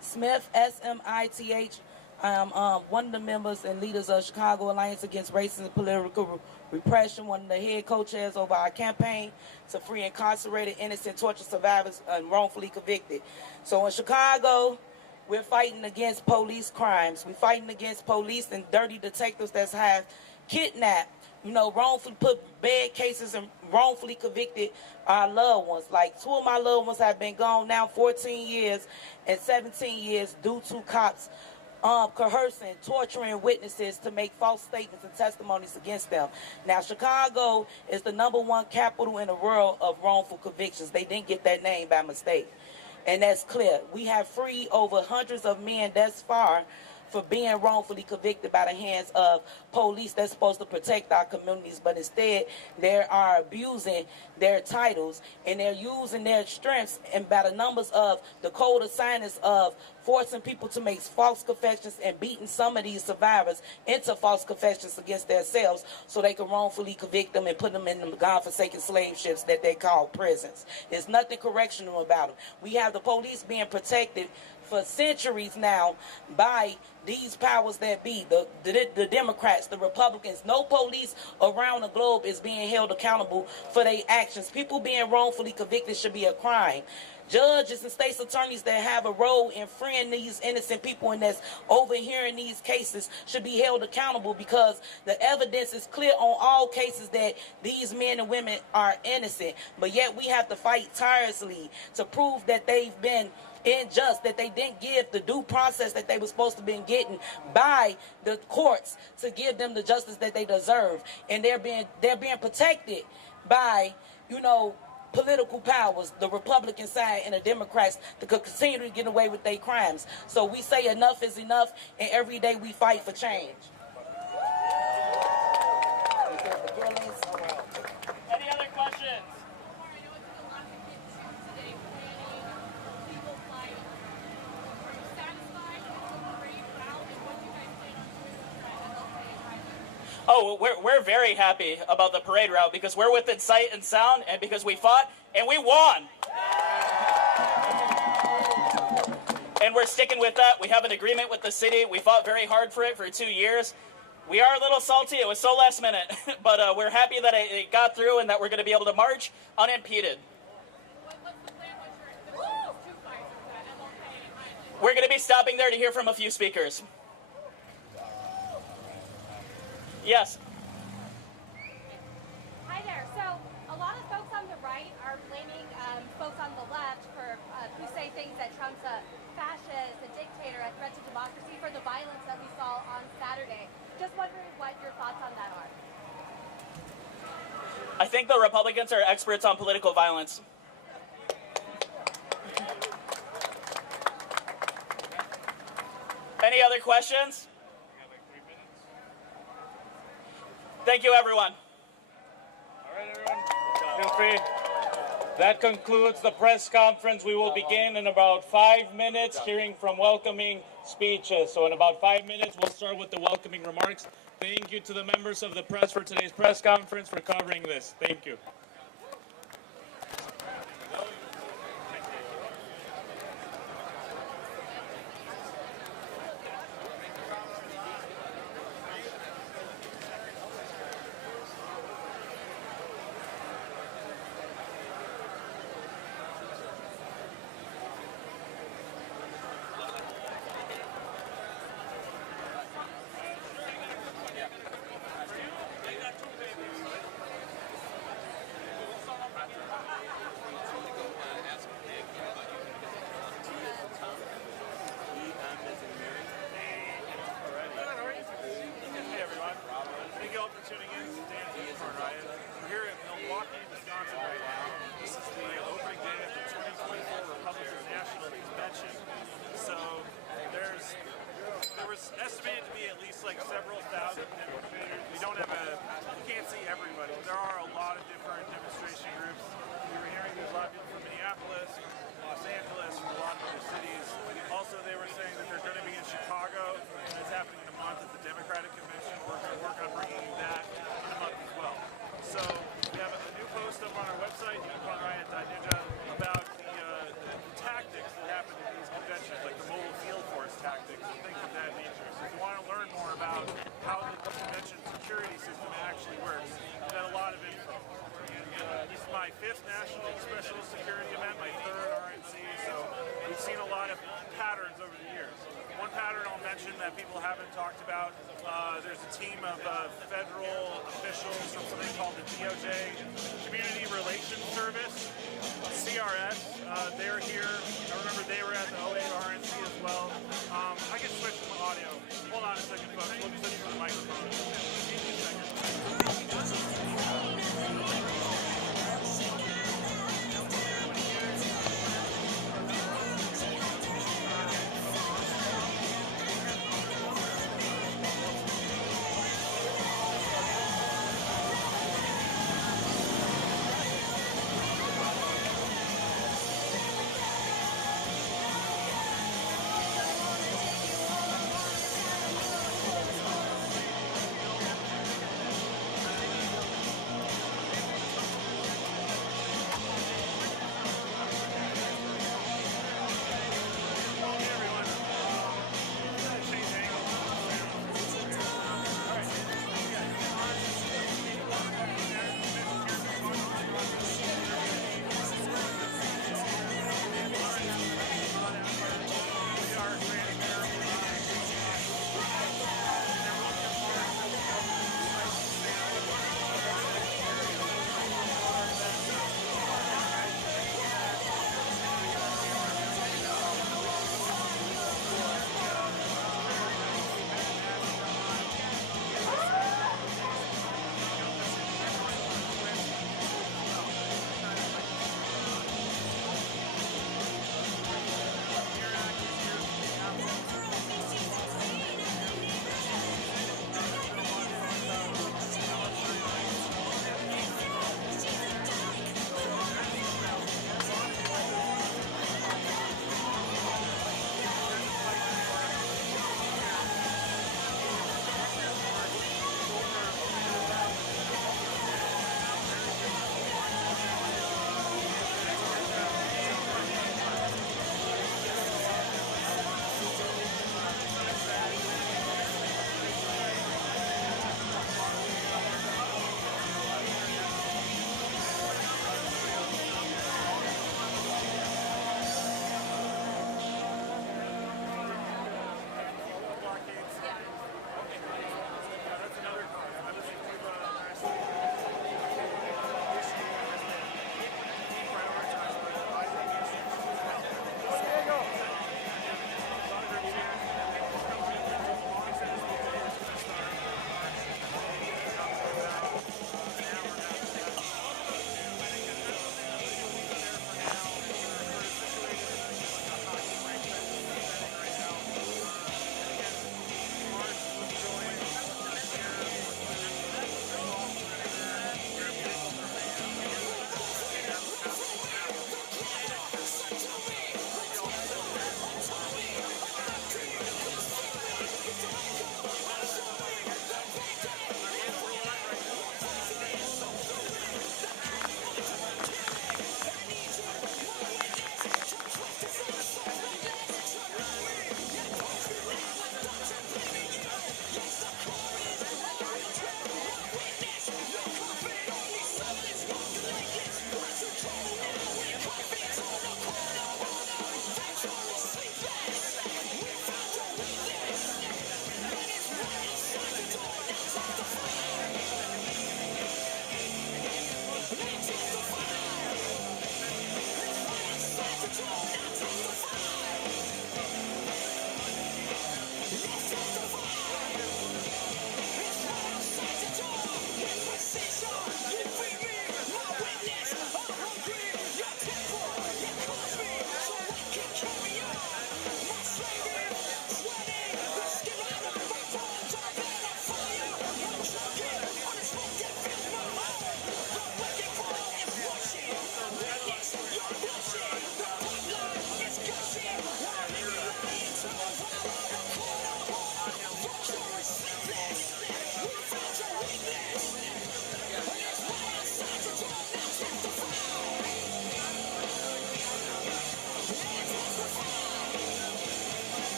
Smith, Smith. I'm one of the members and leaders of Chicago Alliance Against Racist and Political Repression, one of the head co-chairs over our campaign to free incarcerated, innocent, torture survivors and wrongfully convicted. So in Chicago, we're fighting against police crimes. We're fighting against police and dirty detectives that have kidnapped, you know, wrongfully put bad cases and wrongfully convicted our loved ones. Like 2 of my loved ones have been gone now 14 years and 17 years due to cops coercing, torturing witnesses to make false statements and testimonies against them. Now, Chicago is the #1 capital in the world of wrongful convictions. They didn't get that name by mistake. And that's clear. We have freed over hundreds of men thus far for being wrongfully convicted by the hands of police that's supposed to protect our communities, but instead they are abusing their titles and they're using their strengths and by the numbers of the code of silence of forcing people to make false confessions and beating some of these survivors into false confessions against themselves so they can wrongfully convict them and put them in the godforsaken slave ships that they call prisons. There's nothing correctional about them. We have the police being protected for centuries now by these powers that be, the Democrats, the Republicans. No police around the globe is being held accountable for their actions. People being wrongfully convicted should be a crime. Judges and state's attorneys that have a role in freeing these innocent people and that's overhearing these cases should be held accountable because the evidence is clear on all cases that these men and women are innocent. But yet we have to fight tirelessly to prove that they've been unjust, that they didn't give the due process that they were supposed to be getting by the courts to give them the justice that they deserve. And they're being protected by, you know, political powers, the Republican side and the Democrats, to continue to get away with their crimes. So we say enough is enough, and every day we fight for change. Any other questions? Oh, we're very happy about the parade route because we're within sight and sound and because we fought and we won. And we're sticking with that. We have an agreement with the city. We fought very hard for it for 2 years. We are a little salty. It was so last minute. But we're happy that it got through and that we're going to be able to march unimpeded. We're going to be stopping there to hear from a few speakers. Yes. Hi there. So a lot of folks on the right are blaming folks on the left for who say things that Trump's a fascist, a dictator, a threat to democracy for the violence that we saw on Saturday. Just wondering what your thoughts on that are. I think the Republicans are experts on political violence. Any other questions? Thank you, everyone. All right, everyone. Feel free. That concludes the press conference. We will begin in about 5 minutes, hearing from welcoming speeches. So in about 5 minutes, we'll start with the welcoming remarks. Thank you to the members of the press for today's press conference for covering this. Thank you. like several thousand demonstrators. We don't have you can't see everybody. There are a lot of different demonstration groups. We were hearing there's a lot of people from Minneapolis, Los Angeles, from a lot of other cities. Also, they were saying that they're going to be in Chicago, and it's happening in a month at the Democratic Convention. We're going to work on bringing that in a month as well. So we have a new post up on our website, unavailable.ninja, about the tactics that happen at these conventions, like the mobile field force tactics and things of that nature. So if you want to learn more about how the convention security system actually works, we've got a lot of info. And this is my 5th National Special Security event, my 3rd RNC, so we've seen a lot of patterns over the years. One pattern I'll mention that people haven't talked about, there's a team of federal officials from something called the DOJ Community Relations Service, CRS. They're here. I remember they were at the 08 RNC as well. I can switch from audio. Hold on a second, folks. We'll be switching from the microphone. Give me a second.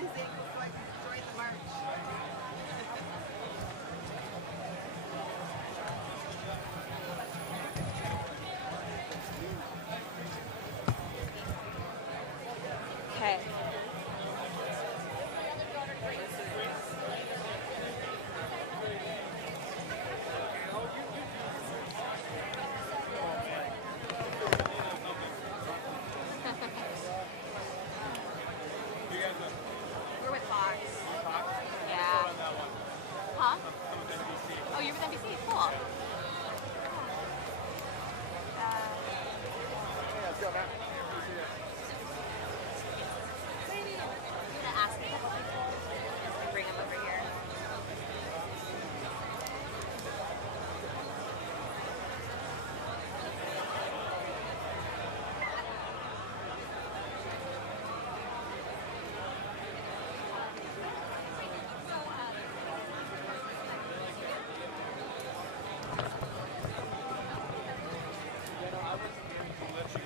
get these ankles so I can join the march. Okay. We're with Fox. Yeah. Huh? Oh, you're with NBC? Cool. I'm gonna ask a couple people and bring them over here.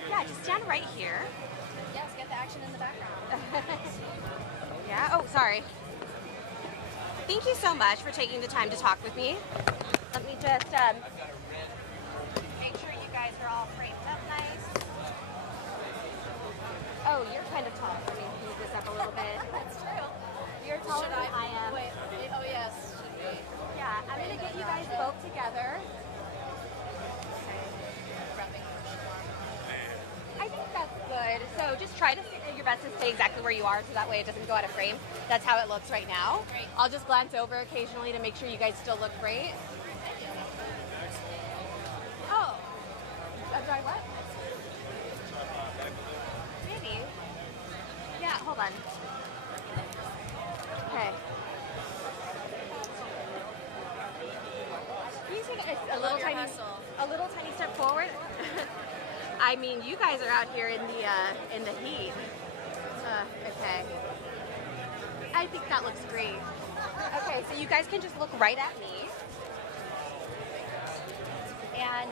Yeah, just stand right here. Yes, get the action in the background. Yeah, oh, sorry. Thank you so much for taking the time to talk with me. Let me just make sure you guys are all framed up nice. Oh, you're kind of tall. Let me move this up a little bit. That's true. You're taller Should than I am. Wait, oh yes, should we? Yeah, I'm going to get you guys both together. I think that's good. So just try to your best to stay exactly where you are so that way it doesn't go out of frame. That's how it looks right now. Great. I'll just glance over occasionally to make sure you guys still look great. Oh. Do I what? Maybe. Yeah, hold on. Okay. Can you take a little tiny step forward? I mean, you guys are out here in the heat. Okay. I think that looks great. Okay, so you guys can just look right at me. And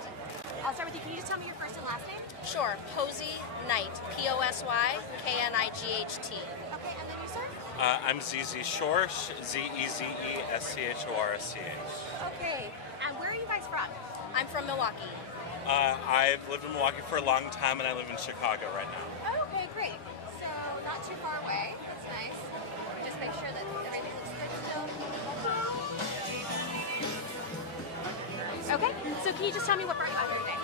I'll start with you. Can you just tell me your first and last name? Sure. Posy Knight. P-O-S-Y-K-N-I-G-H-T. Okay, and then you, sir? I'm ZZ Schorsch, Z-E-Z-E-S-C-H-O-R-S-C-H. Okay, and where are you guys from? I'm from Milwaukee. I've lived in Milwaukee for a long time, and I live in Chicago right now. Oh, okay, great. So not too far away. That's nice. Just make sure that everything looks good still. Okay, so can you just tell me what brought you out here today?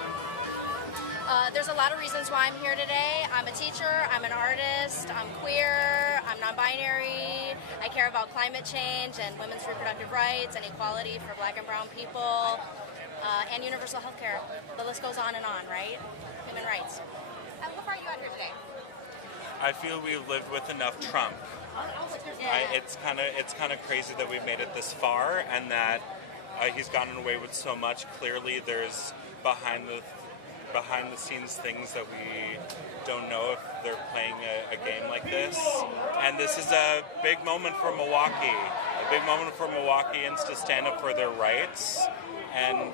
There's a lot of reasons why I'm here today. I'm a teacher, I'm an artist, I'm queer, I'm non-binary, I care about climate change and women's reproductive rights and equality for black and brown people, and universal health care. The list goes on, right? Human rights. And what brought you out here today? I feel we've lived with enough Trump. It's kind of crazy that we've made it this far, and that he's gotten away with so much. Clearly, there's behind the scenes things that we don't know if they're playing a game like this. And this is a big moment for Milwaukee. A big moment for Milwaukeeans to stand up for their rights. And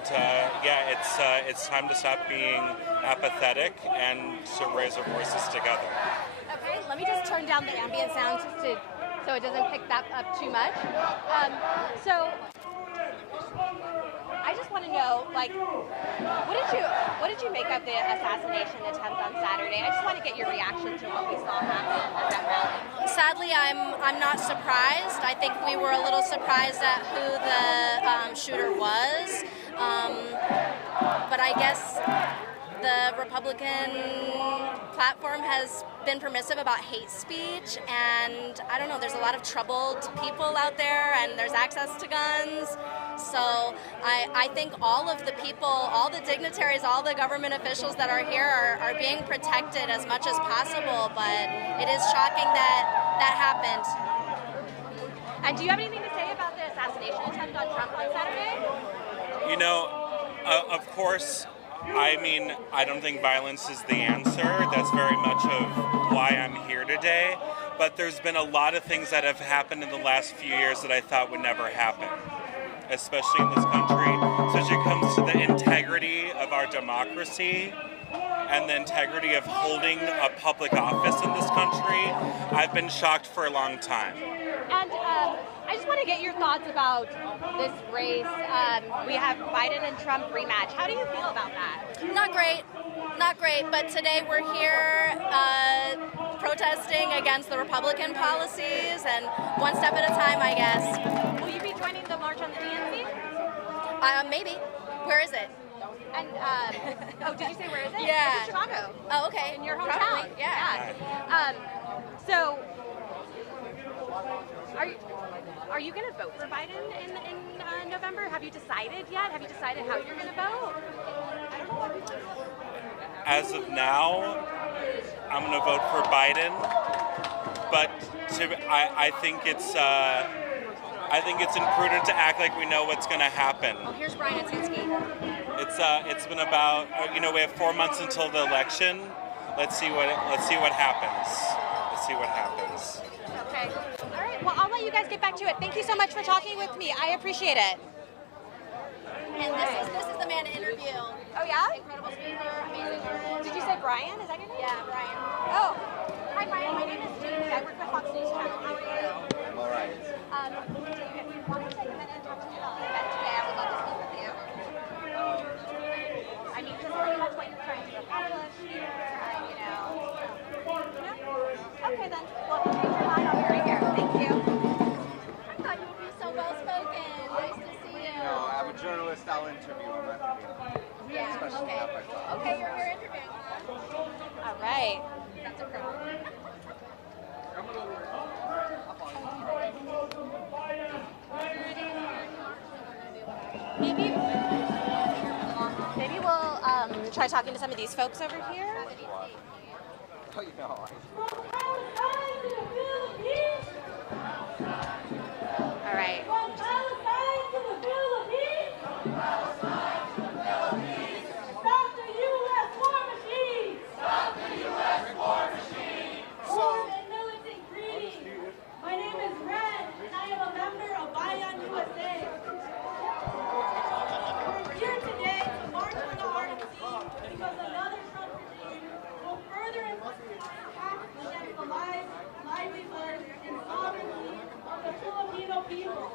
it's time to stop being apathetic and to raise our voices together. Okay, let me just turn down the ambient sound so it doesn't pick that up too much. So I just want to know, like, what did you make of the assassination attempt on Saturday? I just want to get your reaction to what we saw happen at that rally. Sadly, I'm not surprised. I think we were a little surprised at who the shooter was, but I guess the Republican platform has been permissive about hate speech, and I don't know, there's a lot of troubled people out there, and there's access to guns. So I think all of the people, all the dignitaries, all the government officials that are here are being protected as much as possible, but it is shocking that happened. And do you have anything to say about the assassination attempt on Trump on Saturday? You know, of course, I mean, I don't think violence is the answer. That's very much of why I'm here today. But there's been a lot of things that have happened in the last few years that I thought would never happen, especially in this country. So it comes to the integrity of our democracy and the integrity of holding a public office in this country. I've been shocked for a long time. And I just want to get your thoughts about this race. We have Biden and Trump rematch. How do you feel about that? Not great. Not great, but today we're here protesting against the Republican policies, and one step at a time, I guess. Will you be joining the march on the DNC? Maybe. Where is it? And oh, did you say where is it? Yeah. It's in Chicago. Oh, okay. In your hometown. Probably, yeah. So, are you going to vote for Biden in November? Have you decided yet? Have you decided how you're going to vote? As of now, I'm going to vote for Biden, but I think it's imprudent to act like we know what's going to happen. Oh, here's Brian Atinsky. It's been about we have 4 months until the election. Let's see what happens. Let's see what happens. Okay. All right. Well, I'll let you guys get back to it. Thank you so much for talking with me. I appreciate it. And this is the man to interview. Oh yeah? Incredible speaker, amazing artist. Did you say Brian? Is that your name? Yeah, Brian. Oh. Hi Brian, my name is Jamie. I work with Fox News Channel. How are you? I'm all right. If you want to take a minute and talk to me about the event today, I would love to speak with you. I mean, just pretty much what you're trying to accomplish here, Okay then. Well, if you change your mind, I'll be right here. Thank you. I thought you would be so well spoken. Nice to see you. No, I'm a journalist. I'll interview. I'm not going to be. Yeah, Especially okay. not by talk. Okay, you're here interviewing, huh? All right. That's a crowd. Maybe we'll try talking to some of these folks over here. Oh, you know. All right. My name is Red, and I am a member of Bayan USA. We're here today to march on the RNC because another Trump regime will further intensify attacks against the lives, livelihood, and sovereignty of the Filipino people.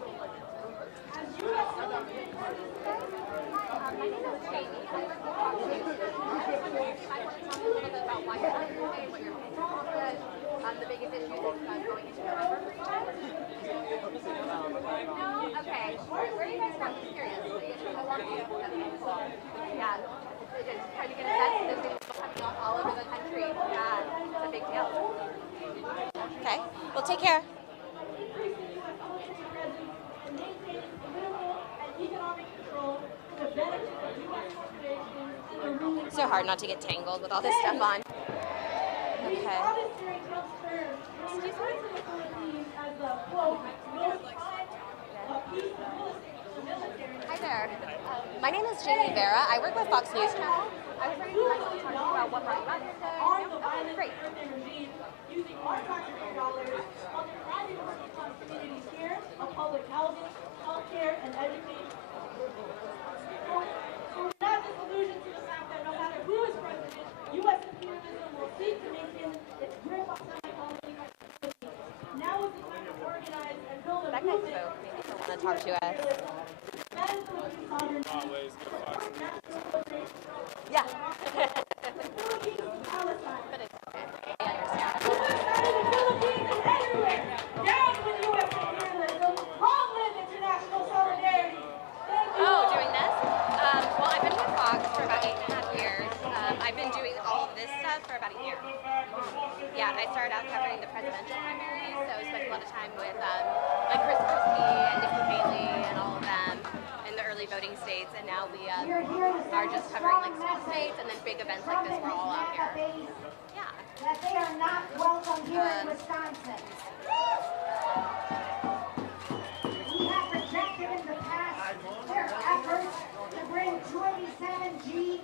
As U.S. military My name is Jamie. I work with Fox News. I want to talk a little bit about why you're here today, what you're the biggest issues going into November for you guys? No? Okay. Where are you guys from? Just curious. Milwaukee? Yeah. Just trying to get a sense. There's things coming up all over the country. Yeah. It's a big deal. Okay. Well, take care. So hard not to get tangled with all this stuff on. Okay. Hi there. My name is Jamie Vera. I work with Fox News Channel. I was wondering if you might want to talk about what brought you out here today. Okay, great. Using our taxpayer dollars on depriving working-class communities here of public housing, healthcare, and education. So we're not disillusioned to the fact that no matter who is president, U.S. imperialism will seek to maintain its grip on semi-colony. Now is the time to organize and build a movement. Maybe he'll want to talk to us. Yeah. But it's okay. I understand. Oh, doing this? Well, I've been with Fox for about 8.5 years. I've been doing all of this stuff for about a year. Yeah, I started out covering the presidential primaries, so I spent a lot of time with like Chris Christie and Nikki Haley and all of them in the early voting states, and now we are just covering like small states and then big events like this. We're all out here. Yeah. That they are not welcome here in Wisconsin. We have rejected in the past their efforts to bring 287G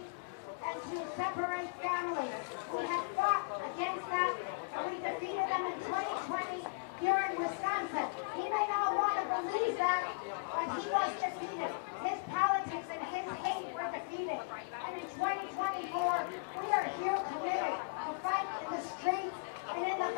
and to separate families. We have fought against that, and we defeated them in 2020 here in Wisconsin. He may not want to believe that, but he was defeated. His politics and his hate were defeated. And in 2024, we are here committed to fight in the streets and in the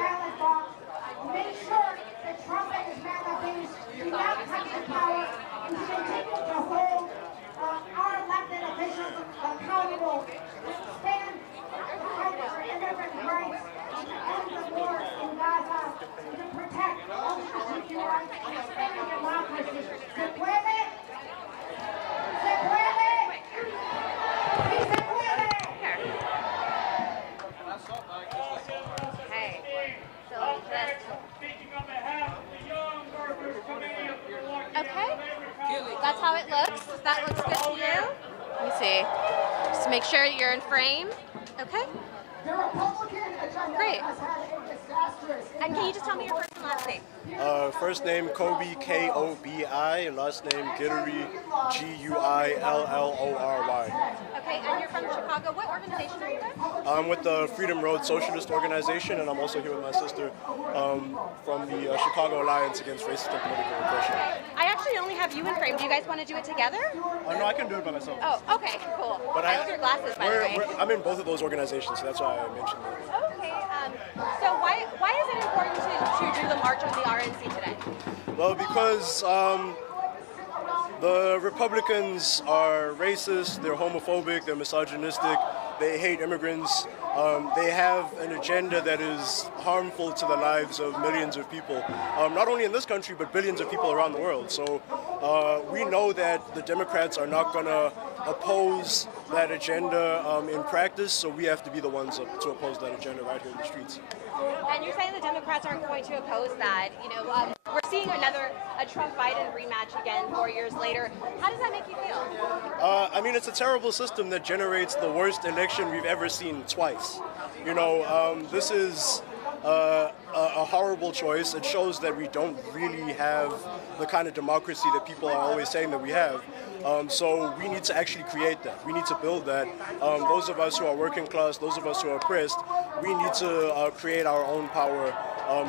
make sure you're in frame. Okay. The Republican agenda Great. has had a disastrous And can you just tell me your first and last name? First name Kobe, K-O-B-I, last name Guillory, G-U-I-L-L-O-R-Y. Okay, and you're from Chicago. What organization are you with? I'm with the Freedom Road Socialist organization, and I'm also here with my sister from the Chicago Alliance Against Racist and Political Repression. I actually only have you in frame. Do you guys want to do it together? No, I can do it by myself. Oh, okay, cool. But I love your glasses, by the way. I'm in both of those organizations, so that's why I mentioned that. Okay, so why is it important to do the March on the RNC today? Well, because the Republicans are racist, they're homophobic, they're misogynistic, they hate immigrants, they have an agenda that is harmful to the lives of millions of people, not only in this country, but billions of people around the world. So we know that the Democrats are not going to oppose that agenda in practice, so we have to be the ones to oppose that agenda right here in the streets. And you're saying the Democrats aren't going to oppose that. You know, we're seeing a Trump-Biden rematch again 4 years later. How does that make you feel? I mean, it's a terrible system that generates the worst election we've ever seen twice. You know, this is a horrible choice. It shows that we don't really have the kind of democracy that people are always saying that we have. So we need to actually create that. We need to build that. Those of us who are working class, those of us who are oppressed, we need to create our own power.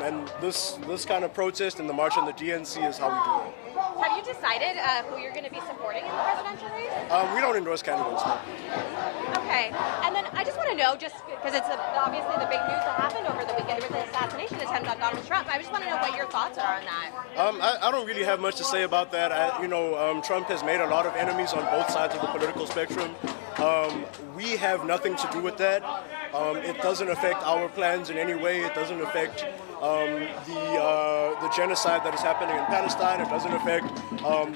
And this kind of protest and the March on the DNC is how we do it. Have you decided who you're going to be supporting in the presidential race? We don't endorse candidates. No. Okay, and then I just want to know, just because it's obviously the big news that happened over the weekend with the assassination attempt on Donald Trump, I just want to know what your thoughts are on that. I don't really have much to say about that. Trump has made a lot of enemies on both sides of the political spectrum. We have nothing to do with that. It doesn't affect our plans in any way. It doesn't affect the genocide that is happening in Palestine. It doesn't affect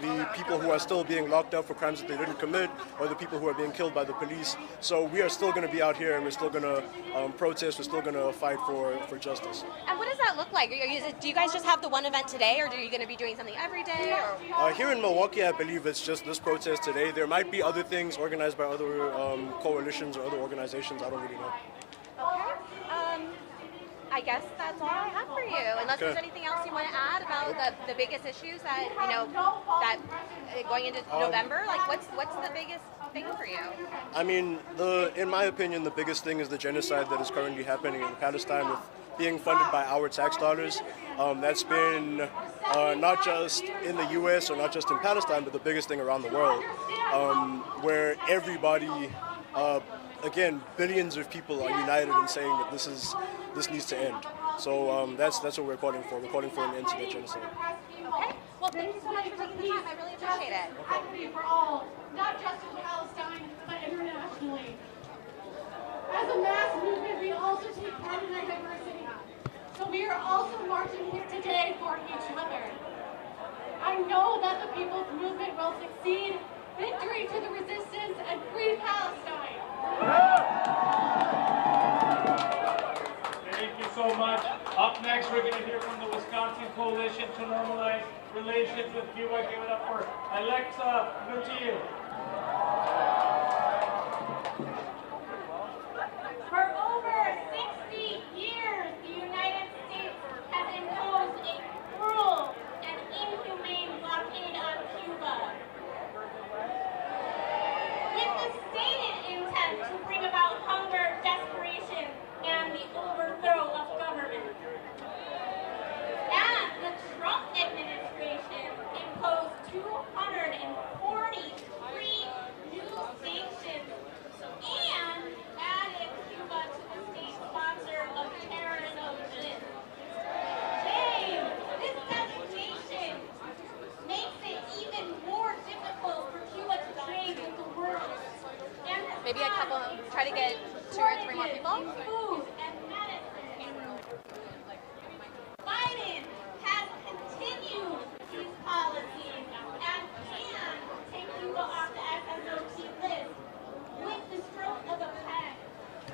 the people who are still being locked up for crimes that they didn't commit, or the people who are being killed by the police. So we are still going to be out here, and we're still going to protest. We're still going to fight for justice. And what does that look like? Do you guys just have the one event today, or are you going to be doing something every day? Here in Milwaukee, I believe it's just this protest today. There might be other things organized by other coalitions or other organizations. I don't really know. Okay. I guess that's all I have for you. Unless there's anything else you want to add about the biggest issues that that going into November. Like, what's the biggest thing for you? I mean, in my opinion, the biggest thing is the genocide that is currently happening in Palestine, with being funded by our tax dollars. That's been not just in the U.S. or not just in Palestine, but the biggest thing around the world, where everybody. Again, billions of people are united in saying that this needs to end. So that's what we're calling for. We're calling for an end to that genocide. Okay. Well, thank you so much for taking the time. I really appreciate it. Advocacy for all, not just in Palestine, but internationally. As a mass movement, we also take part in our diversity. So we are also marching here today for each other. I know that the people's movement will succeed. Victory to the resistance and free Palestine. Thank you so much. Up next, we're going to hear from the Wisconsin Coalition to Normalize Relations with Cuba. Give it up for Alexa Nutillo. For over 60 years, the United States has imposed a cruel and inhumane blockade on Cuba, with the stated intent to bring about hunger, desperation, and the overthrow of government. And the Trump administration imposed 243 new sanctions and added Cuba to the state sponsor of terrorism list. James, this designation makes it even more difficult for Cuba to trade with the world. And Maybe a couple. Try to get 2 or 3 more people. food and medicine. Biden has continued these policies and can take Cuba off the SSOT list with the stroke of a pen.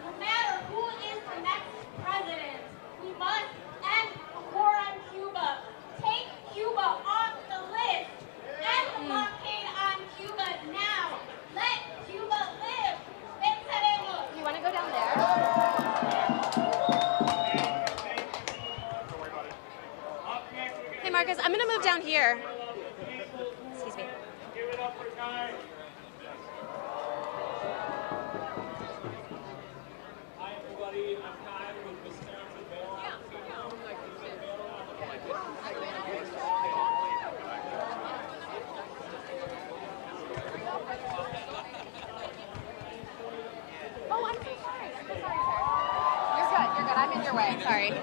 No matter who is the next president, we must end the war on Cuba, take Cuba off the list, end the blockade on Cuba now. Let Cuba live. They Marcus. I'm going to move down here. Excuse me. Oh, I'm so sorry. I'm so sorry, sir. You're good. You're good. I'm in your way. Sorry.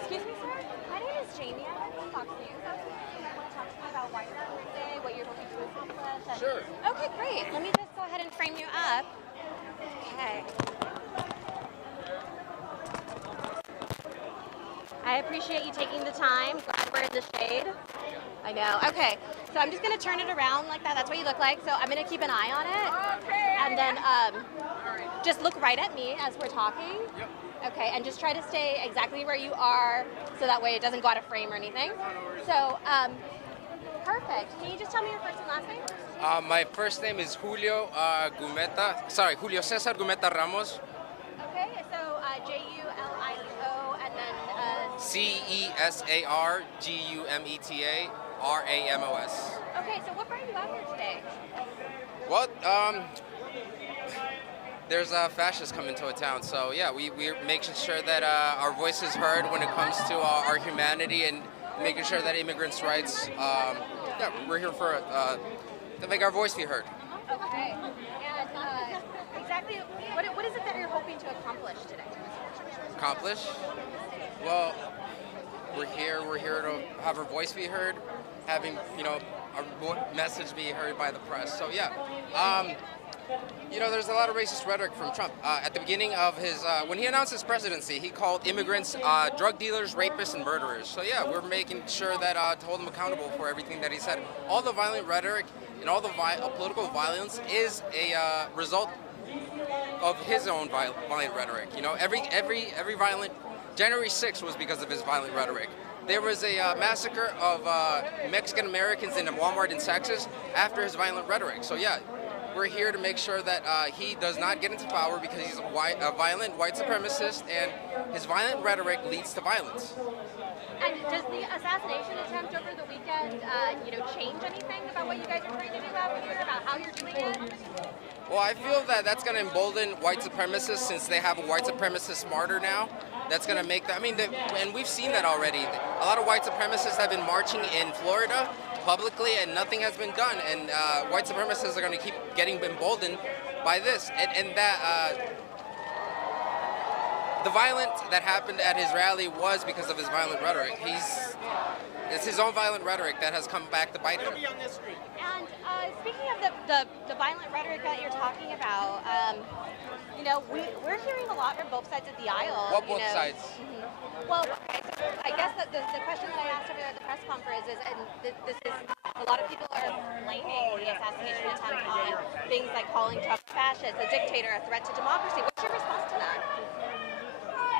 Excuse me, sir. My name is Jamie. I work for Fox News. I was wondering if you might want to talk to me about why you're here today, what you're hoping to accomplish. And... Sure. Okay, great. Let me just go ahead and frame you up. Okay. I appreciate you taking the time. Glad we're in the shade. I know. Okay, so I'm just going to turn it around like that. That's what you look like. So I'm going to keep an eye on it. Okay. And then just look right at me as we're talking. Yep. Okay, and just try to stay exactly where you are so that way it doesn't go out of frame or anything. So, perfect. Can you just tell me your first and last name? My first name is Julio Julio Cesar Gumeta Ramos. Okay, so Julio and then... Cesar Gumeta Ramos. Okay, so what brought you out here today? Well, there's fascists coming to a town, so yeah, we're making sure that our voice is heard when it comes to our humanity and making sure that immigrants' rights, we're here for to make our voice be heard. Okay, and exactly, what is it that you're hoping to accomplish today? Accomplish? Well, we're here to have our voice be heard, having, our message be heard by the press, so yeah. There's a lot of racist rhetoric from Trump. At the beginning of his, when he announced his presidency, he called immigrants drug dealers, rapists, and murderers. So yeah, we're making sure that to hold him accountable for everything that he said. All the violent rhetoric and all the political violence is a result of his own violent rhetoric. Every violent, January 6th was because of his violent rhetoric. There was a massacre of Mexican Americans in a Walmart in Texas after his violent rhetoric. So yeah. We're here to make sure that he does not get into power because he's a violent white supremacist, and his violent rhetoric leads to violence. And does the assassination attempt over the weekend, change anything about what you guys are trying to do out here, about how you're doing it? Well, I feel that that's going to embolden white supremacists since they have a white supremacist martyr now. That's going to make that, and we've seen that already. A lot of white supremacists have been marching in Florida publicly, and nothing has been done. And white supremacists are going to keep getting emboldened by this. And that the violence that happened at his rally was because of his violent rhetoric. It's his own violent rhetoric that has come back to bite him. And speaking of the violent rhetoric that you're talking about, we're hearing a lot from both sides of the aisle. What both sides? Mm-hmm. Well, okay, so I guess that the question that I asked over at the press conference is, and this is, a lot of people are blaming the assassination attempt on things like calling Trump a fascist, a dictator, a threat to democracy. What's your response to that?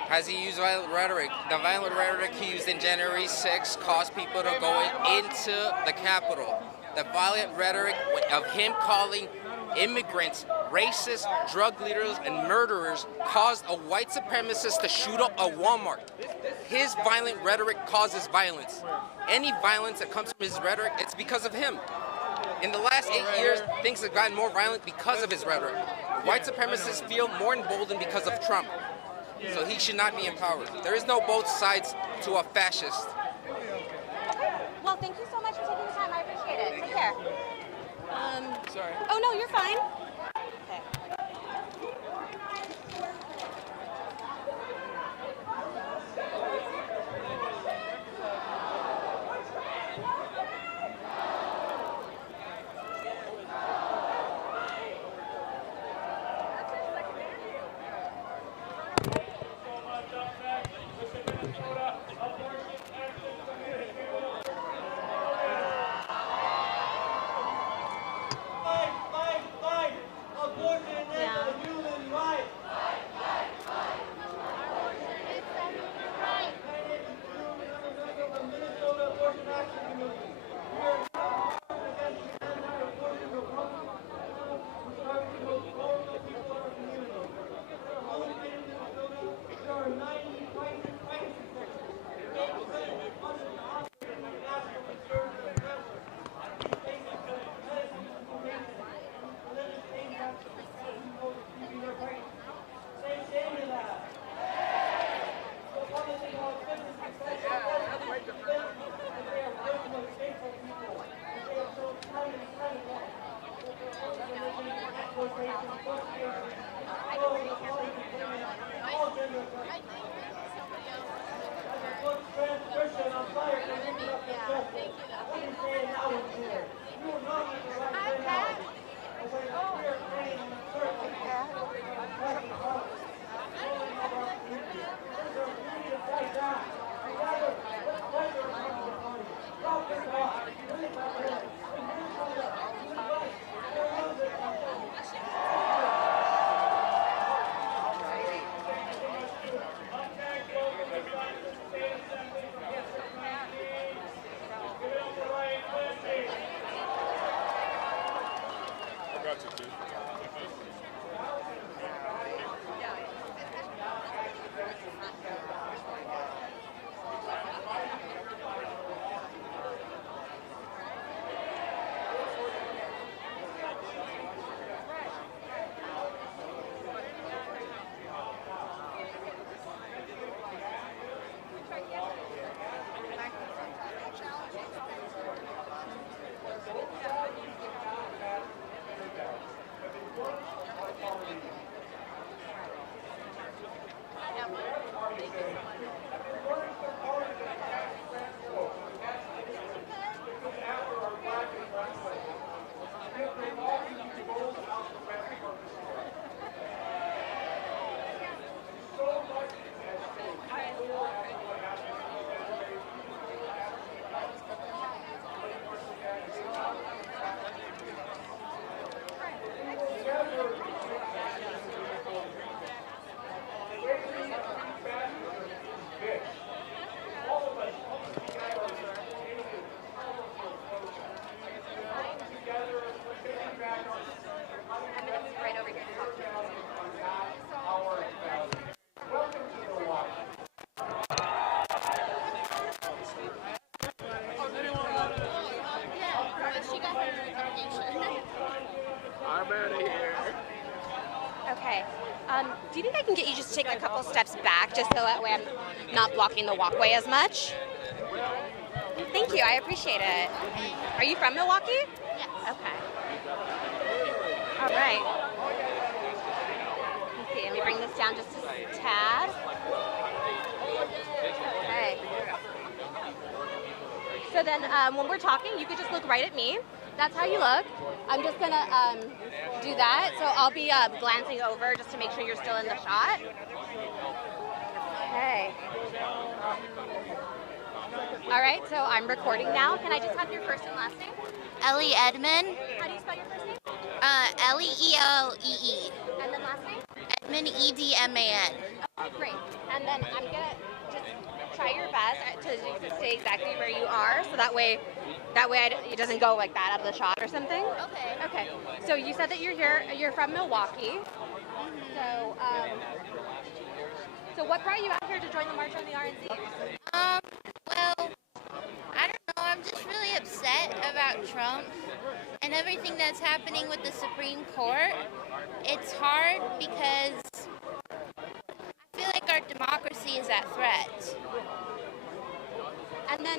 Has he used violent rhetoric? The violent rhetoric he used in January 6th caused people to go into the Capitol. The violent rhetoric of him calling immigrants, racists, drug leaders, and murderers caused a white supremacist to shoot up a Walmart. His violent rhetoric causes violence. Any violence that comes from his rhetoric, it's because of him. In the last 8 years, things have gotten more violent because of his rhetoric. White supremacists feel more emboldened because of Trump. So he should not be empowered. There is no both sides to a fascist. Well, thank you so much for taking the time. I appreciate it. Take care. Sorry. Oh, no, you're fine. Okay. Okay. Do you think I can get you just to take a couple steps back, just so that way I'm not blocking the walkway as much? Thank you. I appreciate it. Are you from Milwaukee? Yes. Okay. All right. Let's see. Let me bring this down just a tad. Okay. So then when we're talking, you could just look right at me. That's how you look. I'm just going to do that. So I'll be glancing over just to make sure you're still in the shot. Okay. All right, so I'm recording now. Can I just have your first and last name? Ellie Edmond. How do you spell your first name? L-E-E-L-E-E. And then last name? Edmond, E-D-M-A-N. Okay, great. And then I'm going to just try your best to stay exactly where you are, so that way That way it doesn't go like that out of the shot or something? Okay. Okay. So you said that you're from Milwaukee. So, so what brought you out here to join the March on the RNC? Well, I don't know. I'm just really upset about Trump and everything that's happening with the Supreme Court. It's hard because I feel like our democracy is at threat. And then,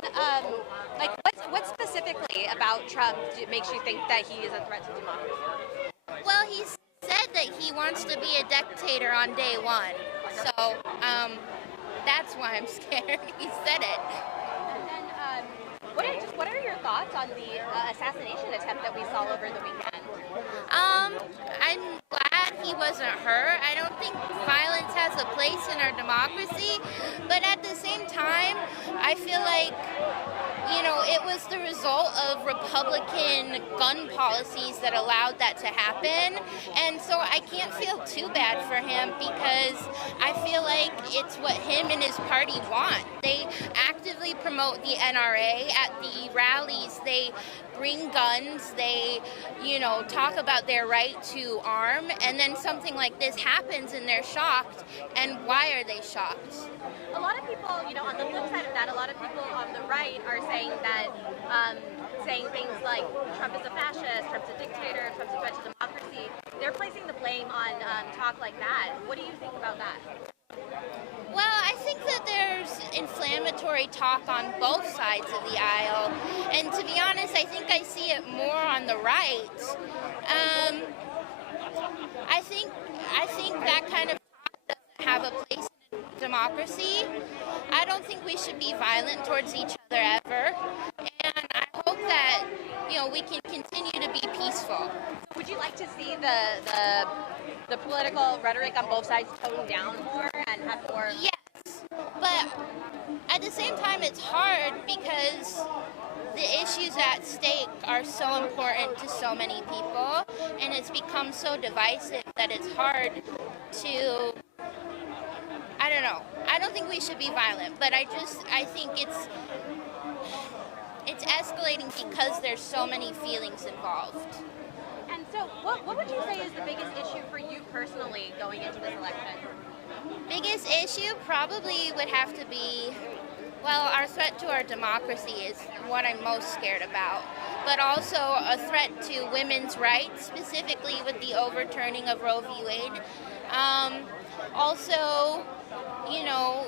like, what specifically about Trump makes you think that he is a threat to democracy? Well, he said that he wants to be a dictator on day one. So, that's why I'm scared. He said it. And then, what are your thoughts on the assassination attempt that we saw over the weekend? I'm glad he wasn't hurt. I don't think violence has a place in our democracy, but at the same time, I feel like, you know, it was the result of Republican gun policies that allowed that to happen, and so I can't feel too bad for him because I feel like it's what him and his party want. They actively promote the NRA at the rallies. They bring guns, they, you know, talk about their right to arm, and then something like this happens and they're shocked. And why are they shocked? A lot of people, you know, on the flip side of that, a lot of people on the right are saying that, saying things like Trump is a fascist, Trump's a dictator, Trump's a threat to democracy. They're placing the blame on talk like that. What do you think about that? Well, I think that there's inflammatory talk on both sides of the aisle, and to be honest, I think I see it more on the right. I think that kind of talk doesn't have a place in democracy. I don't think we should be violent towards each other ever, and I hope that, you know, we can continue to be peaceful. Would you like to see the political rhetoric on both sides toned down more and have more? Yes, but at the same time, it's hard because the issues at stake are so important to so many people, and it's become so divisive that it's hard to, I don't know. I don't think we should be violent, but I think it's escalating because there's so many feelings involved. And so, what would you say is the biggest issue for you personally going into this election? Biggest issue probably would have to be, well, our threat to our democracy is what I'm most scared about, but also a threat to women's rights, specifically with the overturning of Roe v. Wade. Also, you know,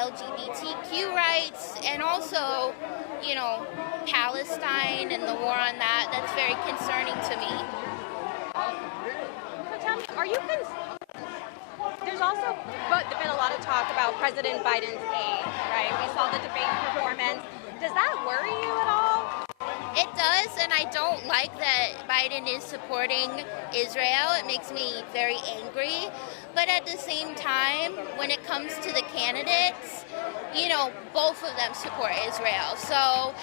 LGBTQ rights, and also, you know, Palestine and the war on that. That's very concerning to me. So tell me, are you there's also been a lot of talk about President Biden's age, right? We saw the debate performance. Does that worry you at all? It does, and I don't like that Biden is supporting Israel. It makes me very angry. But at the same time, when it comes to the candidates, you know, both of them support Israel. So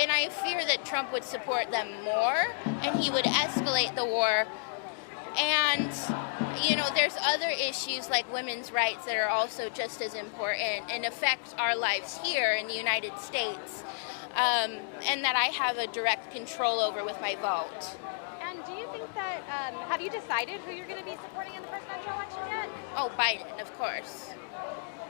and I fear that Trump would support them more, and he would escalate the war. And, you know, there's other issues like women's rights that are also just as important and affect our lives here in the United States, and that I have a direct control over with my vote. And do you think that, have you decided who you're going to be supporting in the presidential election yet? Oh, Biden, of course.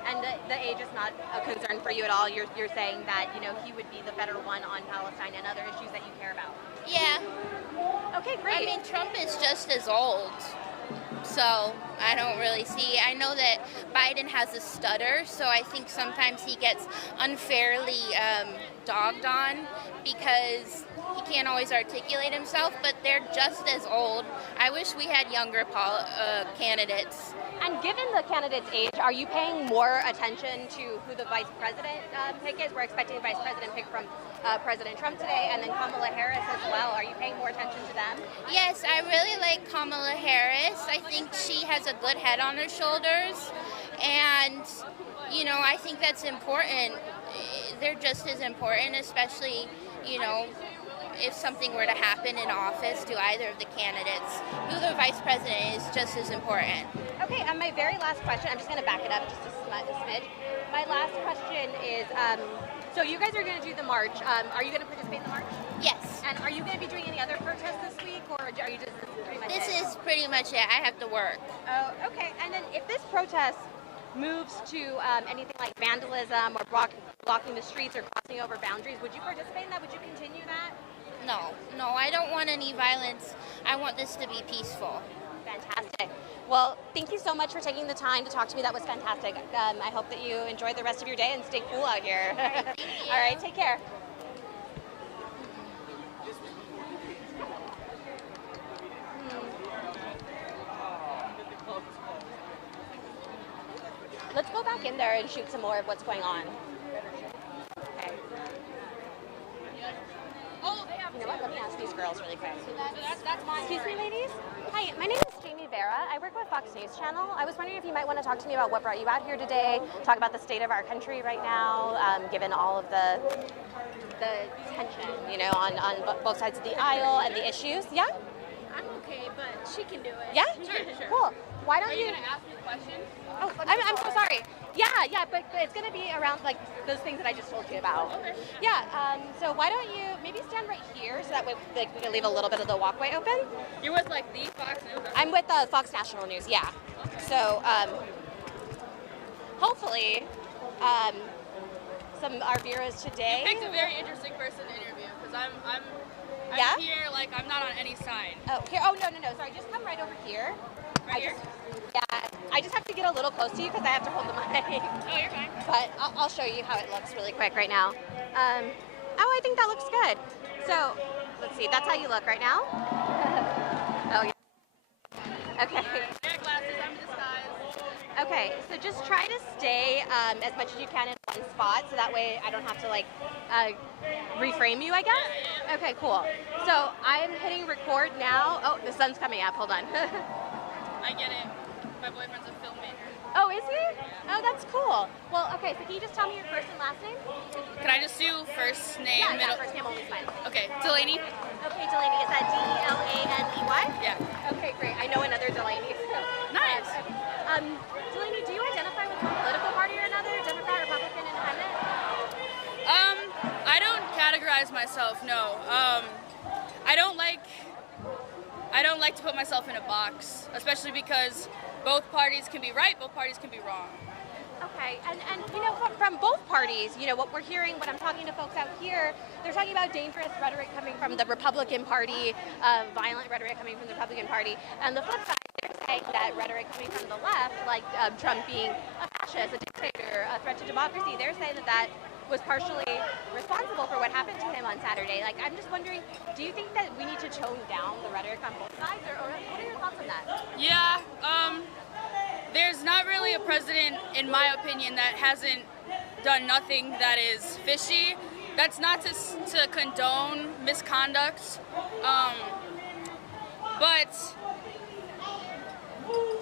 And the age is not a concern for you at all? You're saying that, you know, he would be the better one on Palestine and other issues that you care about? Yeah. Okay, great. I mean, Trump is just as old, so I don't really see. I know that Biden has a stutter, so I think sometimes he gets unfairly dogged on because he can't always articulate himself, but they're just as old. I wish we had younger candidates. And given the candidate's age, are you paying more attention to who the vice president pick is? We're expecting a vice president pick from President Trump today, and then Kamala Harris as well. Are you paying more attention to them? Yes, I really like Kamala Harris. I think she has a good head on her shoulders, and, you know, I think that's important. They're just as important, especially, you know, if something were to happen in office to either of the candidates. Who the vice president is just as important. Okay, and my very last question, I'm just going to back it up just a smidge. My last question is, so So you guys are going to do the march. Are you going to participate in the march? Yes. And are you going to be doing any other protests this week, or are you just pretty much This it? is pretty much it. I have to work. Oh, okay. And then if this protest moves to anything like vandalism or blocking the streets or crossing over boundaries, would you participate in that? Would you continue that? No, I don't want any violence. I want this to be peaceful. Fantastic. Well, thank you so much for taking the time to talk to me. That was fantastic. I hope that you enjoy the rest of your day and stay cool out here. All right, take care. Let's go back in there and shoot some more of what's going on. Okay. Oh, they have. You know what? Let me ask these girls really quick. So that's mine. Excuse me, ladies. Hi, my name is Jamie Vera. I work with Fox News Channel. I was wondering if you might want to talk to me about what brought you out here today, talk about the state of our country right now, given all of the tension, you know, on both sides of the aisle and the issues. Yeah? I'm okay, but she can do it. Yeah? Sure. Cool. Why don't Are you gonna ask me questions? Oh, I'm so sorry. Yeah, but it's gonna be around like those things that I just told you about. Okay. Yeah. So why don't you maybe stand right here so that way like, we can leave a little bit of the walkway open? You're with like the Fox News? I'm with Fox National News. Yeah. Okay. So hopefully some our viewers today. You picked a very interesting person to interview because I'm Yeah? here like I'm not on any side. Oh, here. Oh, no. Sorry, just come right over here. Right here? I just have to get a little close to you because I have to hold the mic. Oh, you're fine. But I'll show you how it looks really quick right now. Oh, I think that looks good. So, let's see. That's how you look right now. Oh, yeah. Okay. I got glasses. I'm in disguise. Okay, so just try to stay as much as you can in one spot so that way I don't have to, like, reframe you, I guess? Yeah. Okay, cool. So I'm hitting record now. Oh, the sun's coming up. Hold on. I get it. My boyfriend's a filmmaker. Oh, is he? Oh, that's cool. Well, okay, so can you just tell me your first and last name? Can I just do first name, Yeah, middle? first name only is fine. Okay, Delaney. Okay, Delaney, is that D-E-L-A-N-E-Y? Yeah. Okay, great. I know another Delaney. So, Nice. Delaney, do you identify with one political party or another? Democrat, Republican, Independent? I don't categorize myself. No. I don't like to put myself in a box, especially because both parties can be right, both parties can be wrong. Okay, and you know, from both parties, you know, what we're hearing, when I'm talking to folks out here, they're talking about dangerous rhetoric coming from the Republican Party, violent rhetoric coming from the Republican Party, and the flip side, they're saying that rhetoric coming from the left, like Trump being a fascist, a dictator, a threat to democracy, they're saying that was partially responsible for what happened to him on Saturday. Like, I'm just wondering, do you think that we need to tone down the rhetoric on both sides, or what are your thoughts on that? Yeah, there's not really a president, in my opinion, that hasn't done nothing that is fishy. That's not to condone misconduct, but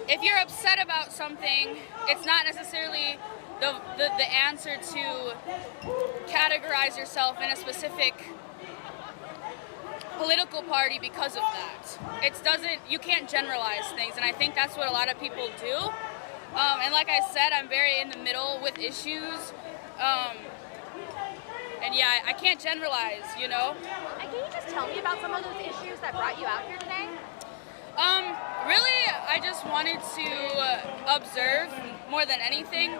if you're upset about something, it's not necessarily the answer to categorize yourself in a specific political party because of that. You can't generalize things, and I think that's what a lot of people do. And like I said, I'm very in the middle with issues. And yeah, I can't generalize, you know? And can you just tell me about some of those issues that brought you out here today? Really, I just wanted to observe more than anything.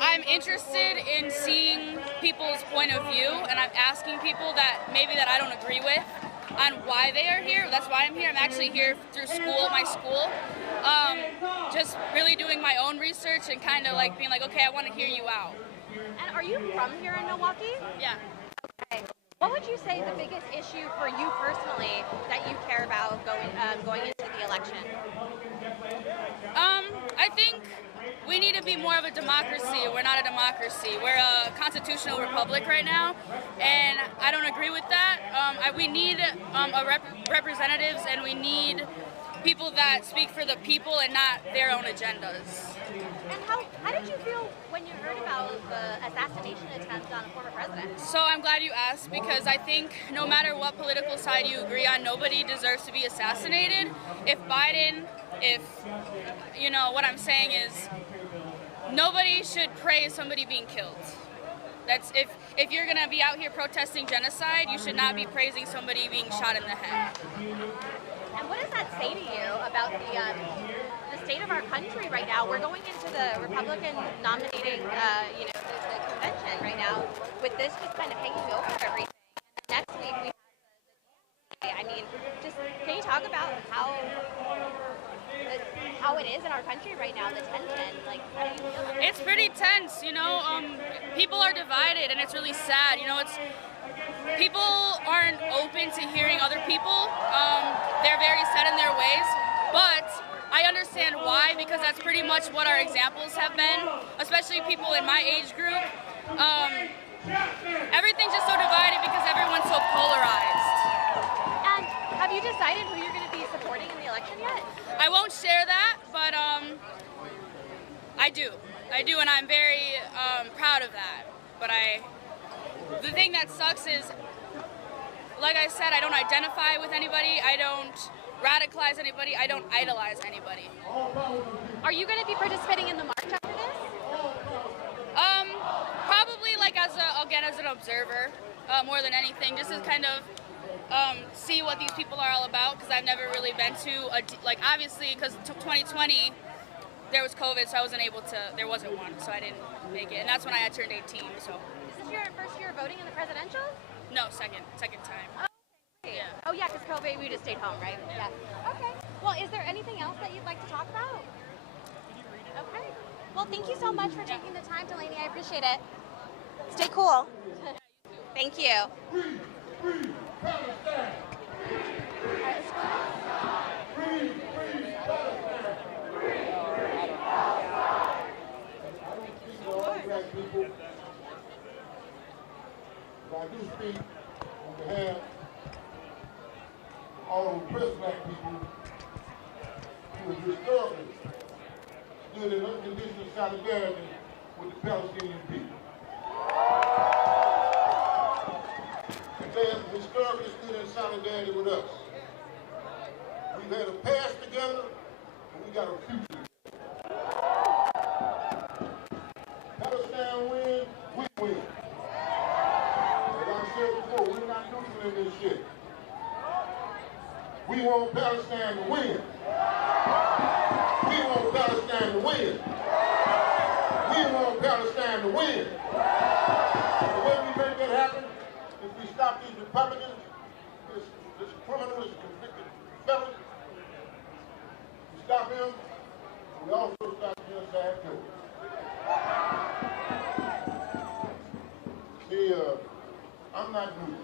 I'm interested in seeing people's point of view, and I'm asking people that I don't agree with on why they are here. That's why I'm here. I'm actually here through school, my school. Just really doing my own research and kind of like being like, okay, I want to hear you out. And are you from here in Milwaukee? Yeah. Okay. What would you say the biggest issue for you personally that you care about going into the election? I think we need to be more of a democracy. We're not a democracy. We're a constitutional republic right now, and I don't agree with that. We need representatives, and we need people that speak for the people and not their own agendas. And how did you feel when you heard about the assassination attempt on a former president? So I'm glad you asked, because I think no matter what political side you agree on, nobody deserves to be assassinated. What I'm saying is, nobody should praise somebody being killed. That's if you're gonna be out here protesting genocide, you should not be praising somebody being shot in the head. And what does that say to you about the state of our country right now? We're going into the Republican nominating, the convention right now with this just kind of hanging over everything. And next week we have the I mean, just can you talk about how it is in our country right now, the tension? Like, how do you feel about it? It's pretty tense, people are divided, and it's really sad. People aren't open to hearing other people. They're very set in their ways, but I understand why, because that's pretty much what our examples have been, especially people in my age group. Everything's just so divided because everyone's so polarized. And have you decided who you're going to be supporting in the election yet? I won't share that, but I do, and I'm very proud of that. But the thing that sucks is, like I said, I don't identify with anybody, I don't radicalize anybody, I don't idolize anybody. Are you going to be participating in the march after this? Probably as an observer, more than anything, just to kind of see what these people are all about, because I've never really been to obviously, because 2020 there was COVID, so I wasn't able to. There wasn't one, so I didn't make it, and that's when I had turned 18. So. Is this your first year voting in the presidential? No, second time. Oh, okay. Yeah. Oh yeah, because COVID, we just stayed home, right? Yeah. Okay. Well, is there anything else that you'd like to talk about? Okay. Well, thank you so much for taking the time, Delaney. I appreciate it. Stay cool. Thank you. People, but I do speak on behalf of all oppressed black people who have historically stood in unconditional solidarity with the Palestinian people. They have historically stood in solidarity with us. We've had a past together, and we got a future together. Palestine win, we win. As I said before, we're not neutral in this shit. We want Palestine to win. We want Palestine to win. We want Palestine to win. The way we make that happen is we stop these Republicans, this criminal, this convicted felon. We stop him, we also stop the genocide too. See, I'm not neutral.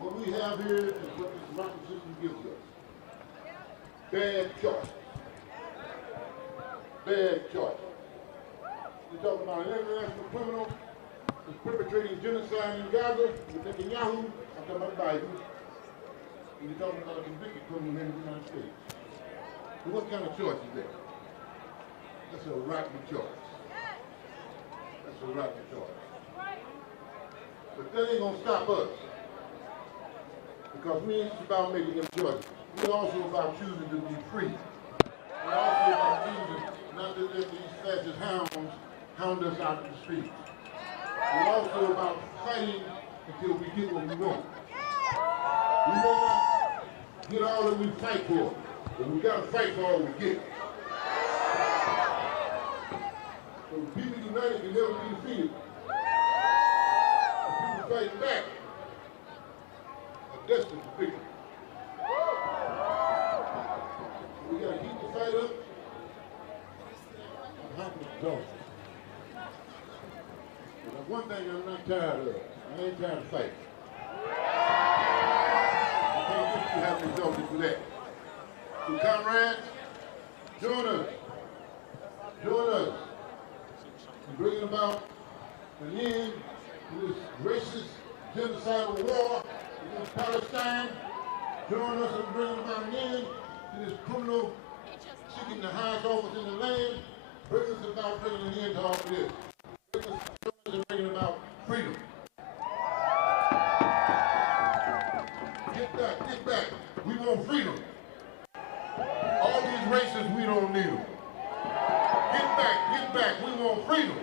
What we have here is what this democracy system gives us. Bad choice. Bad choice. You're talking about an international criminal who's perpetrating genocide in Gaza. You're thinking Yahoo. I'm talking about Biden. And you're talking about a convicted criminal here in the United States. So what kind of choice is that? That's a rotten choice. That's a rotten choice. But that ain't gonna stop us. Because we ain't just about making them choices. We're also about choosing to be free. We're also about choosing not to let these fascist hounds hound us out in the streets. We're also about fighting until we get what we want. We may not get all that we fight for, but we gotta fight for all we get. So people united can never be defeated. People fighting back are destined to victory. We gotta keep the fight up. I'm happy to go. But there's one thing I'm not tired of. I ain't tired of fighting. I can't get you happy to go for that. So comrades, join us. Join us in bringing about an end to this racist, genocidal war against Palestine. Join us in bringing about an end to this criminal seeking the highest office in the land. Bring us about bringing an end to all of this. Join us in bringing about freedom. Get back. We want freedom. All these racists, we don't need them. Get back. We want freedom.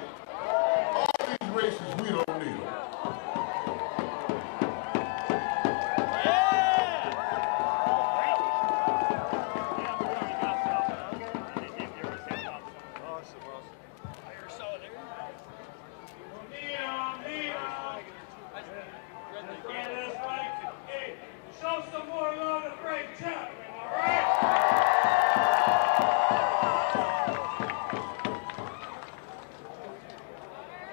All these races, we don't need them. Show some more love to Frank Chapman, all right?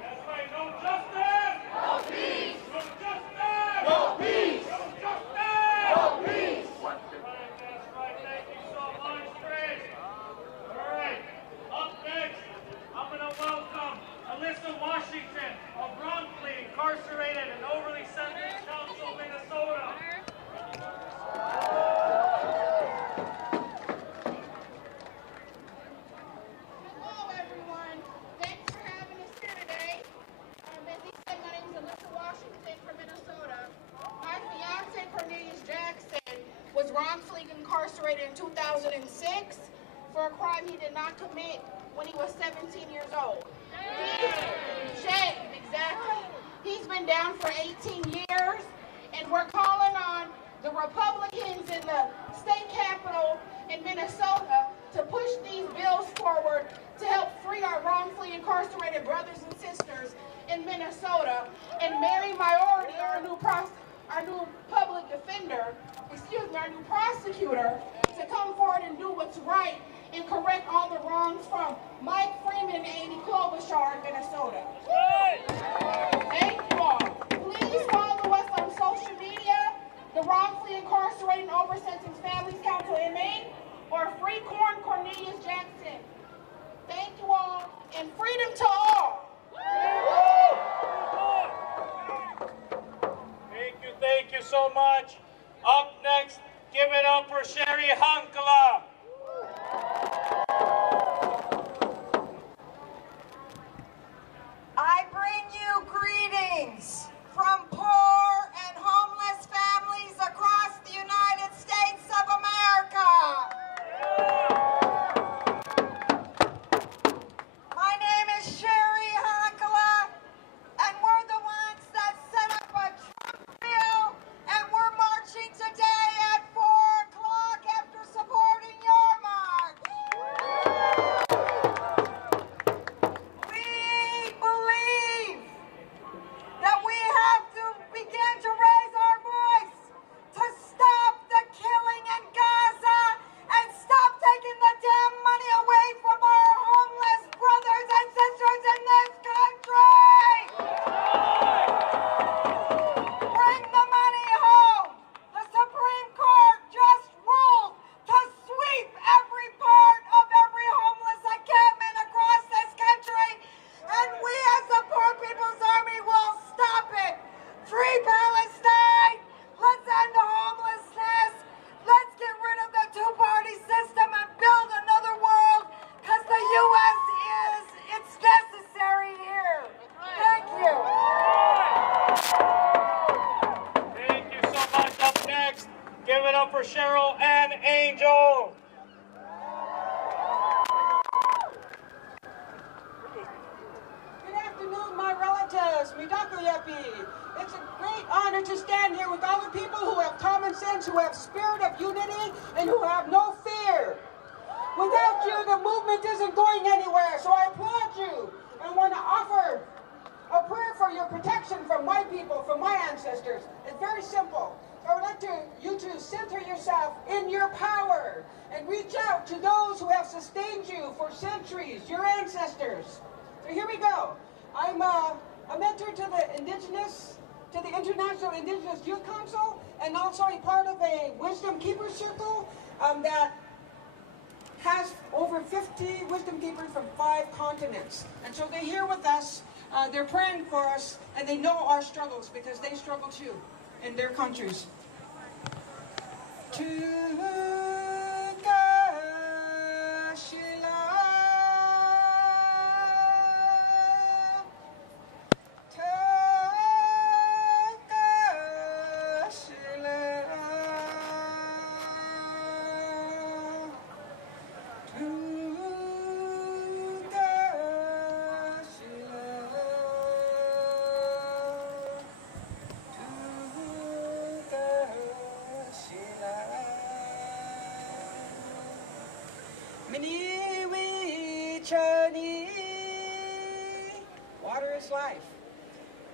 That's right, no justice! No peace! No justice! No peace! No justice! No peace! That's right, thank you so much, Frank. All right, up next, I'm going to welcome Alyssa Washington of wrongfully incarcerated and overly sentenced Council, Minnesota. Hello, everyone. Thanks for having us here today. As he said, my name is Alyssa Washington from Minnesota. My fiance, Cornelius Jackson, was wrongfully incarcerated in 2006 for a crime he did not commit when he was 17 years old. Shame, exactly. He's been down for 18 years, and we're calling on the Republicans in the state capitol in Minnesota to push these bills forward to help free our wrongfully incarcerated brothers and sisters in Minnesota, and Mary Minority, our new public defender, our new prosecutor, to come forward and do what's right and correct all the wrongs from Mike Freeman and Amy Klobuchar in Minnesota. Thank you all. Please follow us on social media, the Wrongfully Incarcerated and Over-Sentenced Families Council MA, or Free Cornelius Jackson. Thank you all, and freedom to all. Thank you so much. Up next, give it up for Sherry Hankala. I bring you greetings from poor and homeless families across the United States of America. My name is Sherry Hankala, and we're the ones that set up a Trump bill, and we're marching today at 4 o'clock after supporting your march. We believe that we have to begin to raise our voice to stop the killing in Gaza and stop taking the damn money away from our homeless brothers and sisters in this country. Bring the money home. The Supreme Court just ruled to sweep every part of every homeless encampment across this country, and we as the Poor People's Army will stop it. Free Palestine. Let's end the homelessness. Let's get rid of the two-party system and build another world, because the U.S. it's necessary here. Thank you. Thank you so much. Up next, give it up for Cheryl Ann Angel. Good afternoon, my relatives, Midakuyepi. It's a great honor to stand here with all the people who have common sense, who have spirit of unity, and who have no fear. Without you, the movement isn't going anywhere, so I applaud you and want to offer a prayer for your protection from my people, from my ancestors. It's very simple. I would like you to center yourself in your power and reach out to those who have sustained you for centuries, your ancestors. So here we go. I'm a mentor to the Indigenous, to the International Indigenous Youth Council, and also a part of a Wisdom Keeper Circle that has over 50 Wisdom Keepers from 5 continents. And so they're here with us, they're praying for us, and they know our struggles because they struggle too in their countries. Miniwi chani. Water is life.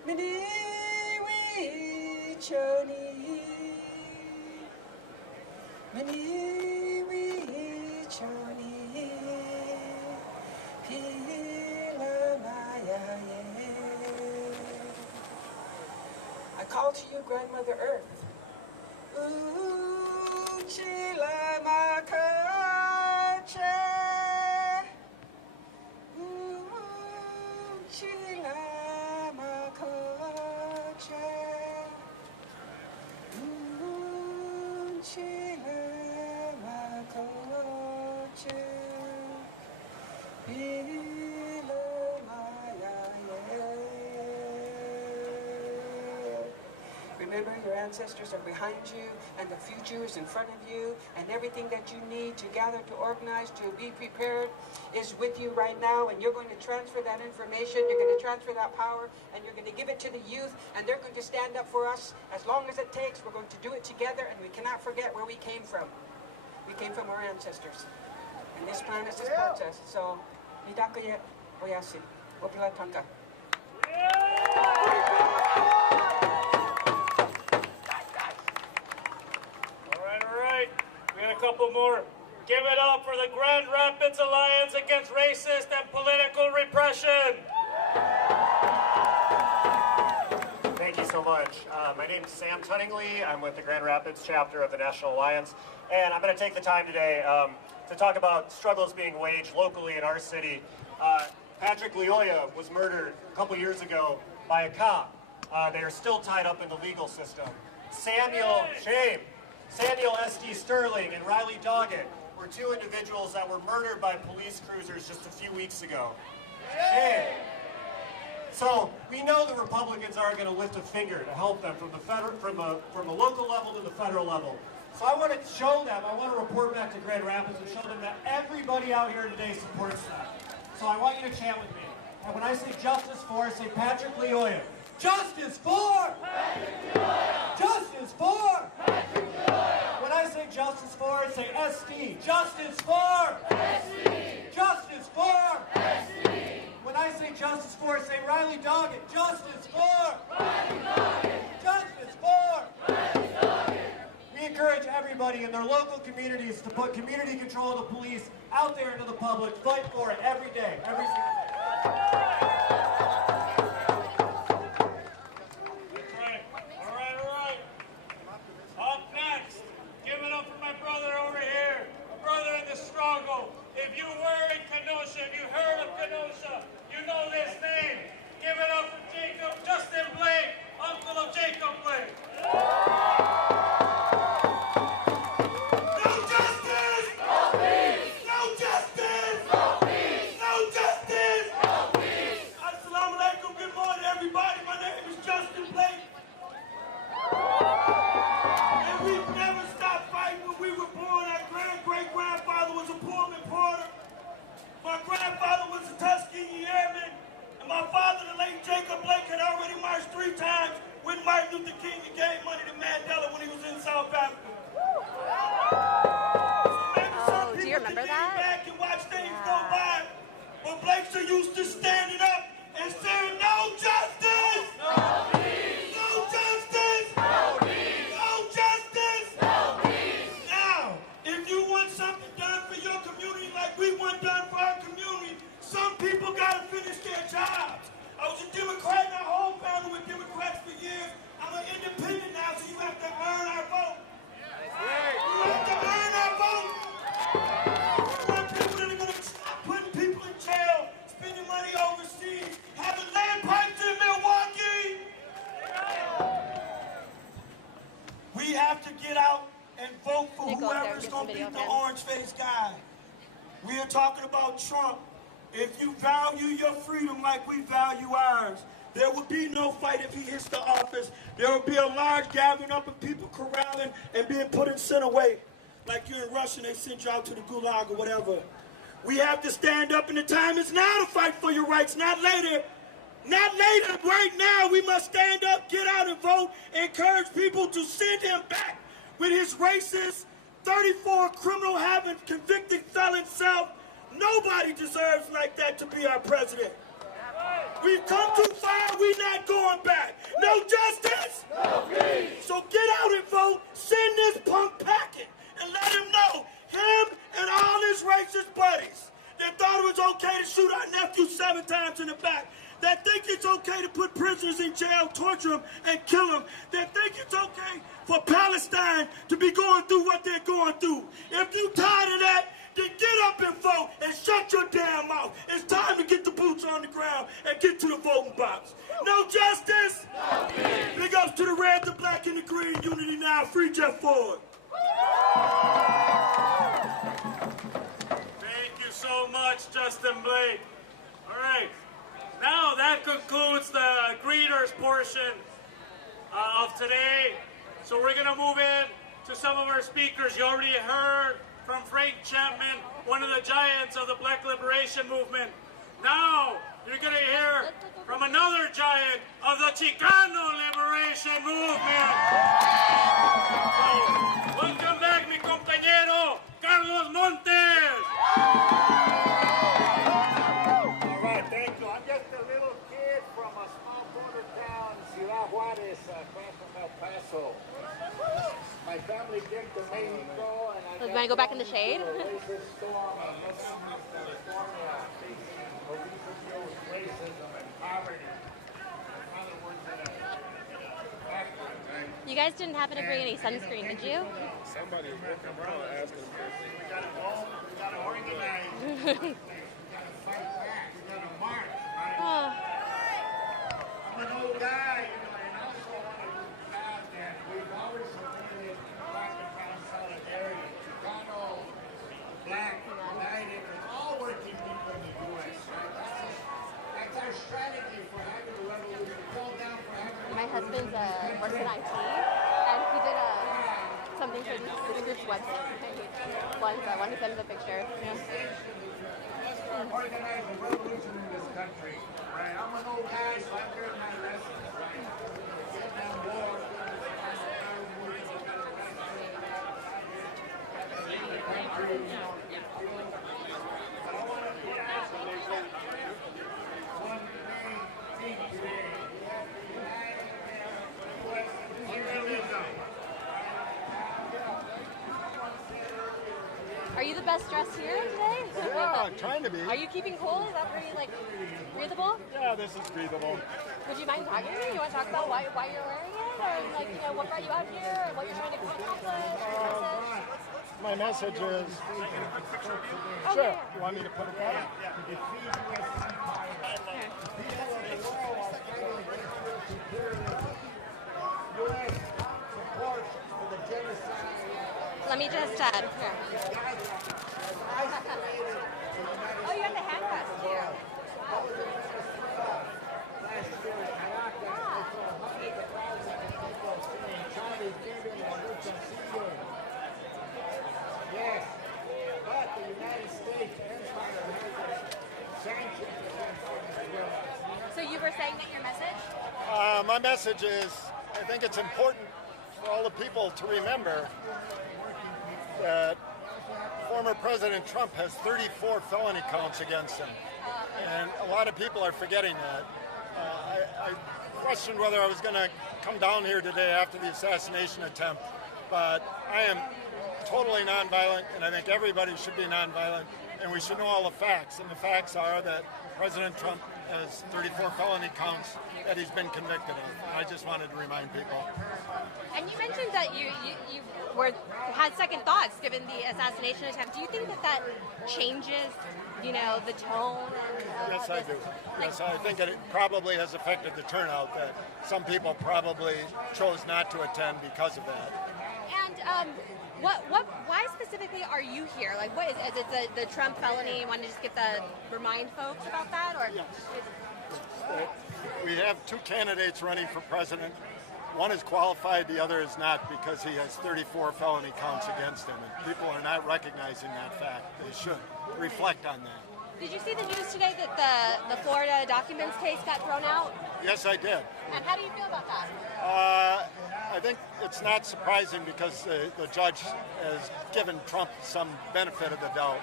Miniwi chani. Miniwi chani. Pila maya ye. I call to you, Grandmother Earth. Ooh, chila makache. Ooh, chila makache. Ooh, chila makache. Pila maya ye. Remember, your ancestors are behind you, and the future is in front of you, and everything that you need to gather, to organize, to be prepared is with you right now, and you're going to transfer that information, you're going to transfer that power, and you're going to give it to the youth, and they're going to stand up for us as long as it takes. We're going to do it together, and we cannot forget where we came from. We came from our ancestors, and this planet supports us. So, Midakuye Oyasi, Wopila Tanka. All right. We got a couple more. Give it up for the Grand Rapids Alliance Against Racist and Political Repression. Thank you so much. My name is Sam Tunningley. I'm with the Grand Rapids chapter of the National Alliance, and I'm going to take the time today to talk about struggles being waged locally in our city. Patrick Lyoya was murdered a couple years ago by a cop. They are still tied up in the legal system. Samuel S.D. Sterling and Riley Doggett were two individuals that were murdered by police cruisers just a few weeks ago. Shame. So we know the Republicans aren't going to lift a finger to help them from the local level to the federal level. So I want to show them, I want to report back to Grand Rapids and show them that everybody out here today supports that. So I want you to chant with me. And when I say justice for, I say Patrick Lyoya. Justice for! Patrick Lyoya! Justice for! Patrick Lyoya! When I say justice for, I say SD. Justice for! SD! Justice for! SD! When I say justice for, I say Riley Doggett. Justice for! Riley Doggett! Justice for! Riley Doggett! We encourage everybody in their local communities to put community control of the police out there into the public. Fight for it every day, every single day. Up next, give it up for my brother over here, a brother in the struggle. If you were in Kenosha, if you heard of Kenosha, you know this name. Give it up for Justin Blake, uncle of Jacob Blake. My grandfather was a Tuskegee Airman, and my father, the late Jacob Blake, had already marched 3 times with Martin Luther King and gave money to Mandela when he was in South Africa. Oh, do you remember that? Back and watch things go by, but Blakes are used to standing up and saying, no justice! No peace! No justice! No peace! No justice! No peace! Now, if you want something done for your community like we want done for our community, some people got to finish their jobs. I was a Democrat, and our whole family were Democrats for years. I'm an independent now, so you have to earn our vote. You have to earn our vote. We want people that are going to stop putting people in jail, spending money overseas, having land pipes in Milwaukee. We have to get out and vote for whoever's going to be the orange-faced guy. We are talking about Trump. If you value your freedom like we value ours, there will be no fight if he hits the office. There will be a large gathering up of people corralling and being put in center way. Like you're in Russia and they sent you out to the gulag or whatever. We have to stand up, and the time is now to fight for your rights, not later. Not later, right now. We must stand up, get out and vote, encourage people to send him back with his racist, 34 criminal having convicted felon South. Nobody deserves like that to be our president. We've come too far, we're not going back. No justice? No peace. So get out and vote, send this punk packet, and let him know, him and all his racist buddies that thought it was okay to shoot our nephew 7 times in the back, that think it's okay to put prisoners in jail, torture them, and kill them, that think it's okay for Palestine to be going through what they're going through. If you tired of that, then get up and vote and shut your damn mouth. It's time to get the boots on the ground and get to the voting box. No justice? No peace. Big ups to the red, the black, and the green. Unity now. Free Jeff Ford. Thank you so much, Justin Blake. All right. Now that concludes the greeters portion of today. So we're going to move in to some of our speakers. You already heard from Frank Chapman, one of the giants of the Black Liberation Movement. Now you're going to hear from another giant of the Chicano Liberation Movement. So, welcome back, mi compañero, Carlos Montes. All right, thank you. I'm just a little kid from a small border town, Ciudad Juarez, across from El Paso. My family came to Mexico, and I you want to go back in the shade? You guys didn't happen to bring any sunscreen, did you? Somebody was walking around asking them. We got to organize. We got to fight back. We got to march. Right? I'm an old guy, you know, and also I want to do that. And we've always supported black and brown solidarity. Chicano, black, united, and all working people in the U.S. Right? That's our strategy for having a revolution. Call down for having. My husband's works in IT, and he did something for this group's website. Wanted to send him a picture. Yeah. Organize a revolution in this country. Right? I'm an old guy, so I've learned my lessons. Right? Get down war. But I want to put out one main thing today. We have to unite U.S. imperialism. Are you the best dressed here today? Yeah, trying to be. Are you keeping cool? Is that pretty breathable? Yeah, this is breathable. Would you mind talking to me? You want to talk about why you're wearing it, or what brought you out here, or what you're trying to accomplish? My message is. Oh, Sure. yeah. You want me to put it down? Let me just here. Oh, you have the handcuffs too. Yes, but the United States empire has sanctions against Venezuela. So you were saying that your message? My message is, I think it's important for all the people to remember that former President Trump has 34 felony counts against him. And a lot of people are forgetting that. I questioned whether I was going to come down here today after the assassination attempt, but I am totally nonviolent, and I think everybody should be nonviolent, and we should know all the facts. And the facts are that President Trump has 34 felony counts that he's been convicted of. I just wanted to remind people. And you mentioned that you had second thoughts given the assassination attempt. Do you think that changes, the tone? Yes, I do. Yes, I think it probably has affected the turnout, that some people probably chose not to attend because of that. And why specifically are you here? Like, what is it the Trump felony? You want to just remind folks about that, or? Yes. We have two candidates running for president. One is qualified, the other is not, because he has 34 felony counts against him. And people are not recognizing that fact. They should reflect on that. Did you see the news today that the Florida documents case got thrown out? Yes, I did. And how do you feel about that? I think it's not surprising because the judge has given Trump some benefit of the doubt.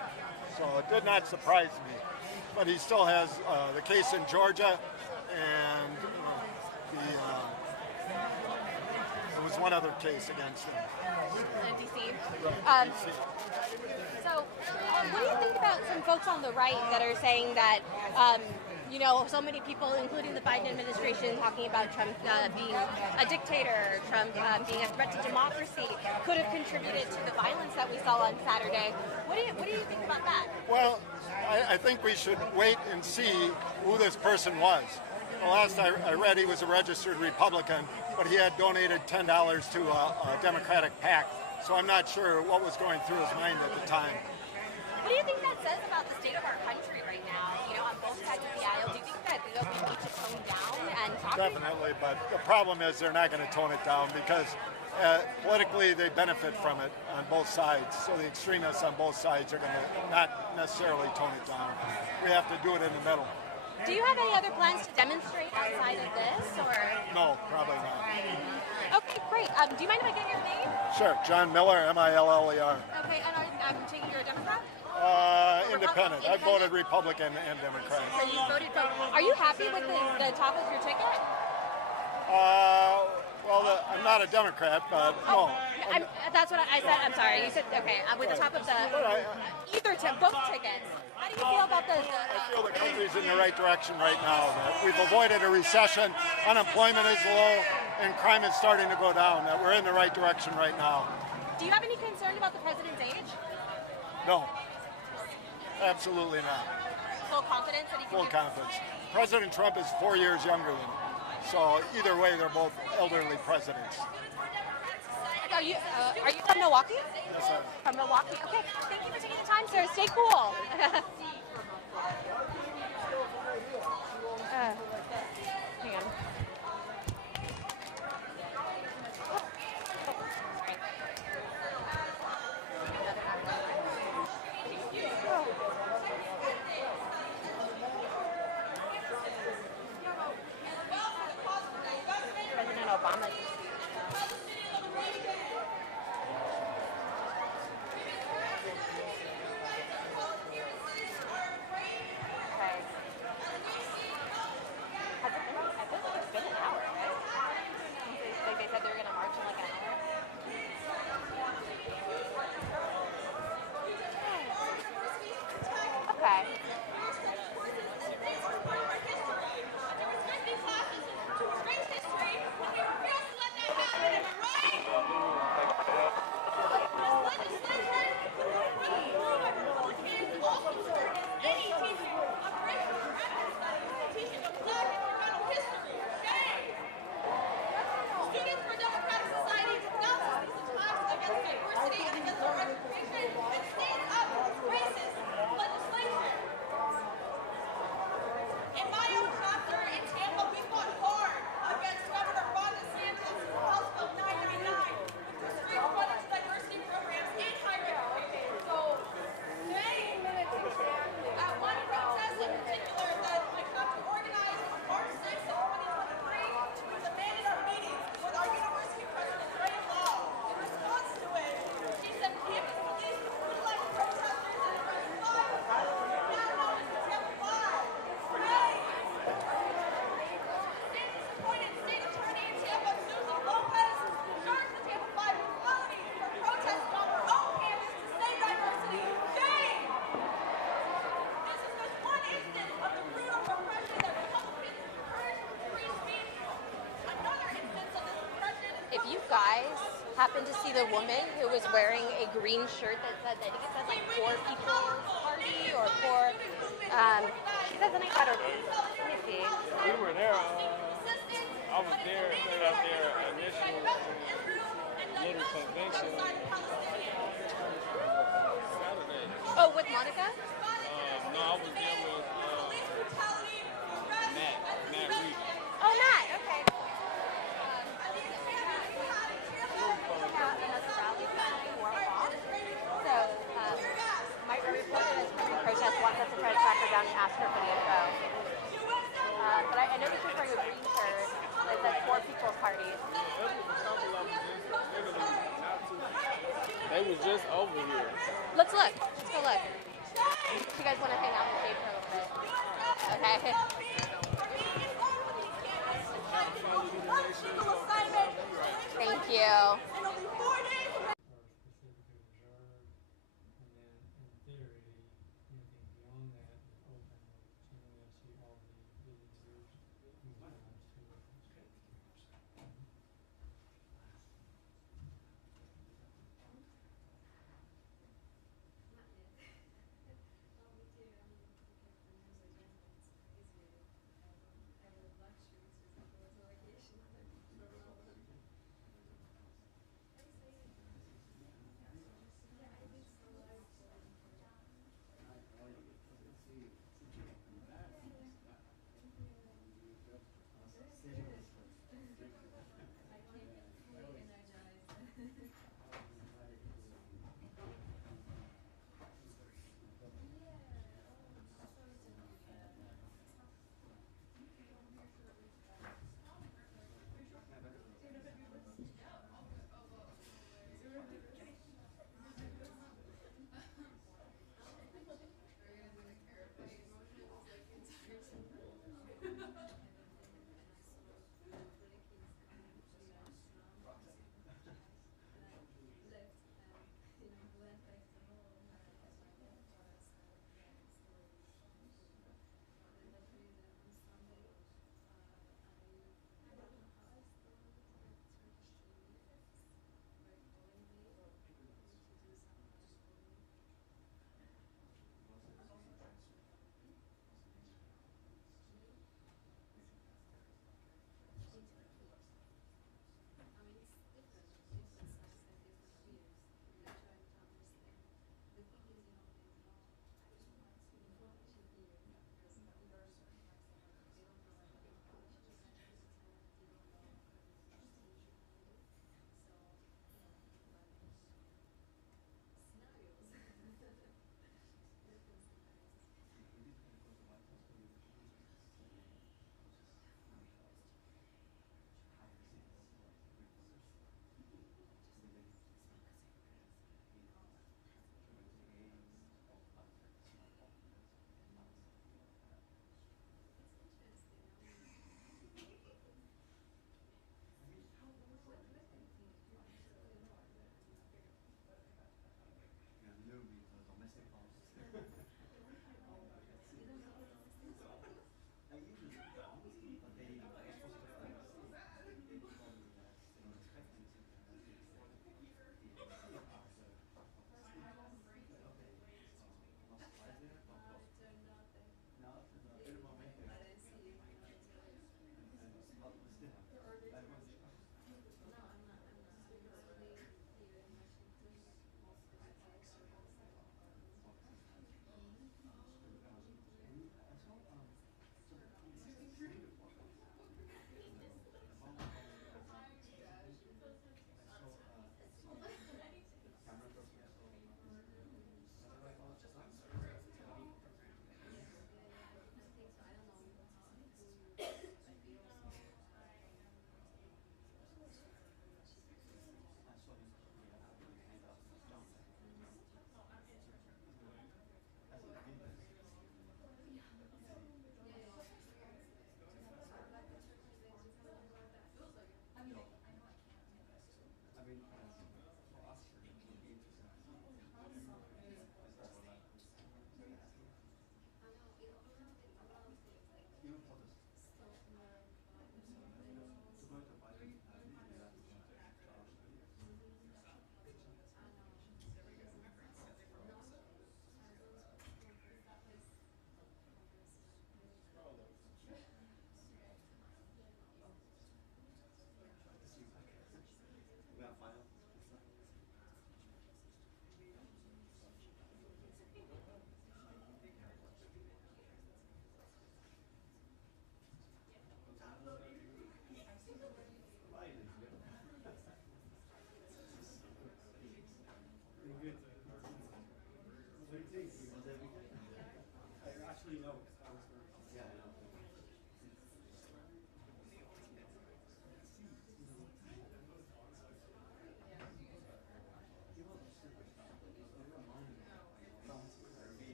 So it did not surprise me. But he still has the case in Georgia, and there was one other case against him. DC. So, what do you think about some folks on the right that are saying that, you know, so many people, including the Biden administration, talking about Trump being a dictator, Trump being a threat to democracy, could have contributed to the violence that we saw on Saturday? What do you think about that? Well, I think we should wait and see who this person was. The last I read, he was a registered Republican, but he had donated $10 to a Democratic PAC. So I'm not sure what was going through his mind at the time. What do you think that says about the state of our country right now? You know, on both sides of the aisle, do you think that we need to tone down and talk? Definitely, but the problem is they're not going to tone it down because politically they benefit from it on both sides. So the extremists on both sides are going to not necessarily tone it down. We have to do it in the middle. Do you have any other plans to demonstrate outside of this, or? No, probably not. Okay, great. Do you mind if I get your name? Sure, John Miller, Miller. Okay, and I'm taking you're a Democrat? Independent. I voted Republican and Democrat. So you voted for. Are you happy with the top of your ticket? Well, I'm not a Democrat, but no. That's what I said. I'm sorry. You said okay. With the top of the both tickets. How do you feel about the? I feel the country's in the right direction right now. That we've avoided a recession, unemployment is low, and crime is starting to go down. That we're in the right direction right now. Do you have any concern about the president's age? No, absolutely not. Full confidence that he can. Full confidence. President Trump is 4 years younger than him, so either way, they're both elderly presidents. Are you from Milwaukee? Yes, I am. From Milwaukee. Okay. Thank you for taking the time, sir. Stay cool. Hang on. President Obama. If you guys happen to see the woman who was wearing a green shirt that said, I think it says like Poor People's Party or Poor, she said something about her. Let me see. We were there. I was there, set up their initial little convention Saturday. Oh, with Monica? No, I was there with Matt Reed. Oh, Matt, okay. Protest wants us to try to track her down and ask her for the info. But I know that she's wearing a green shirt that says Poor People's Party. There was a couple of They was just over here. Let's look. Let's go look. You guys want to hang out in the shade for a little bit? Okay. Thank you.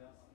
That's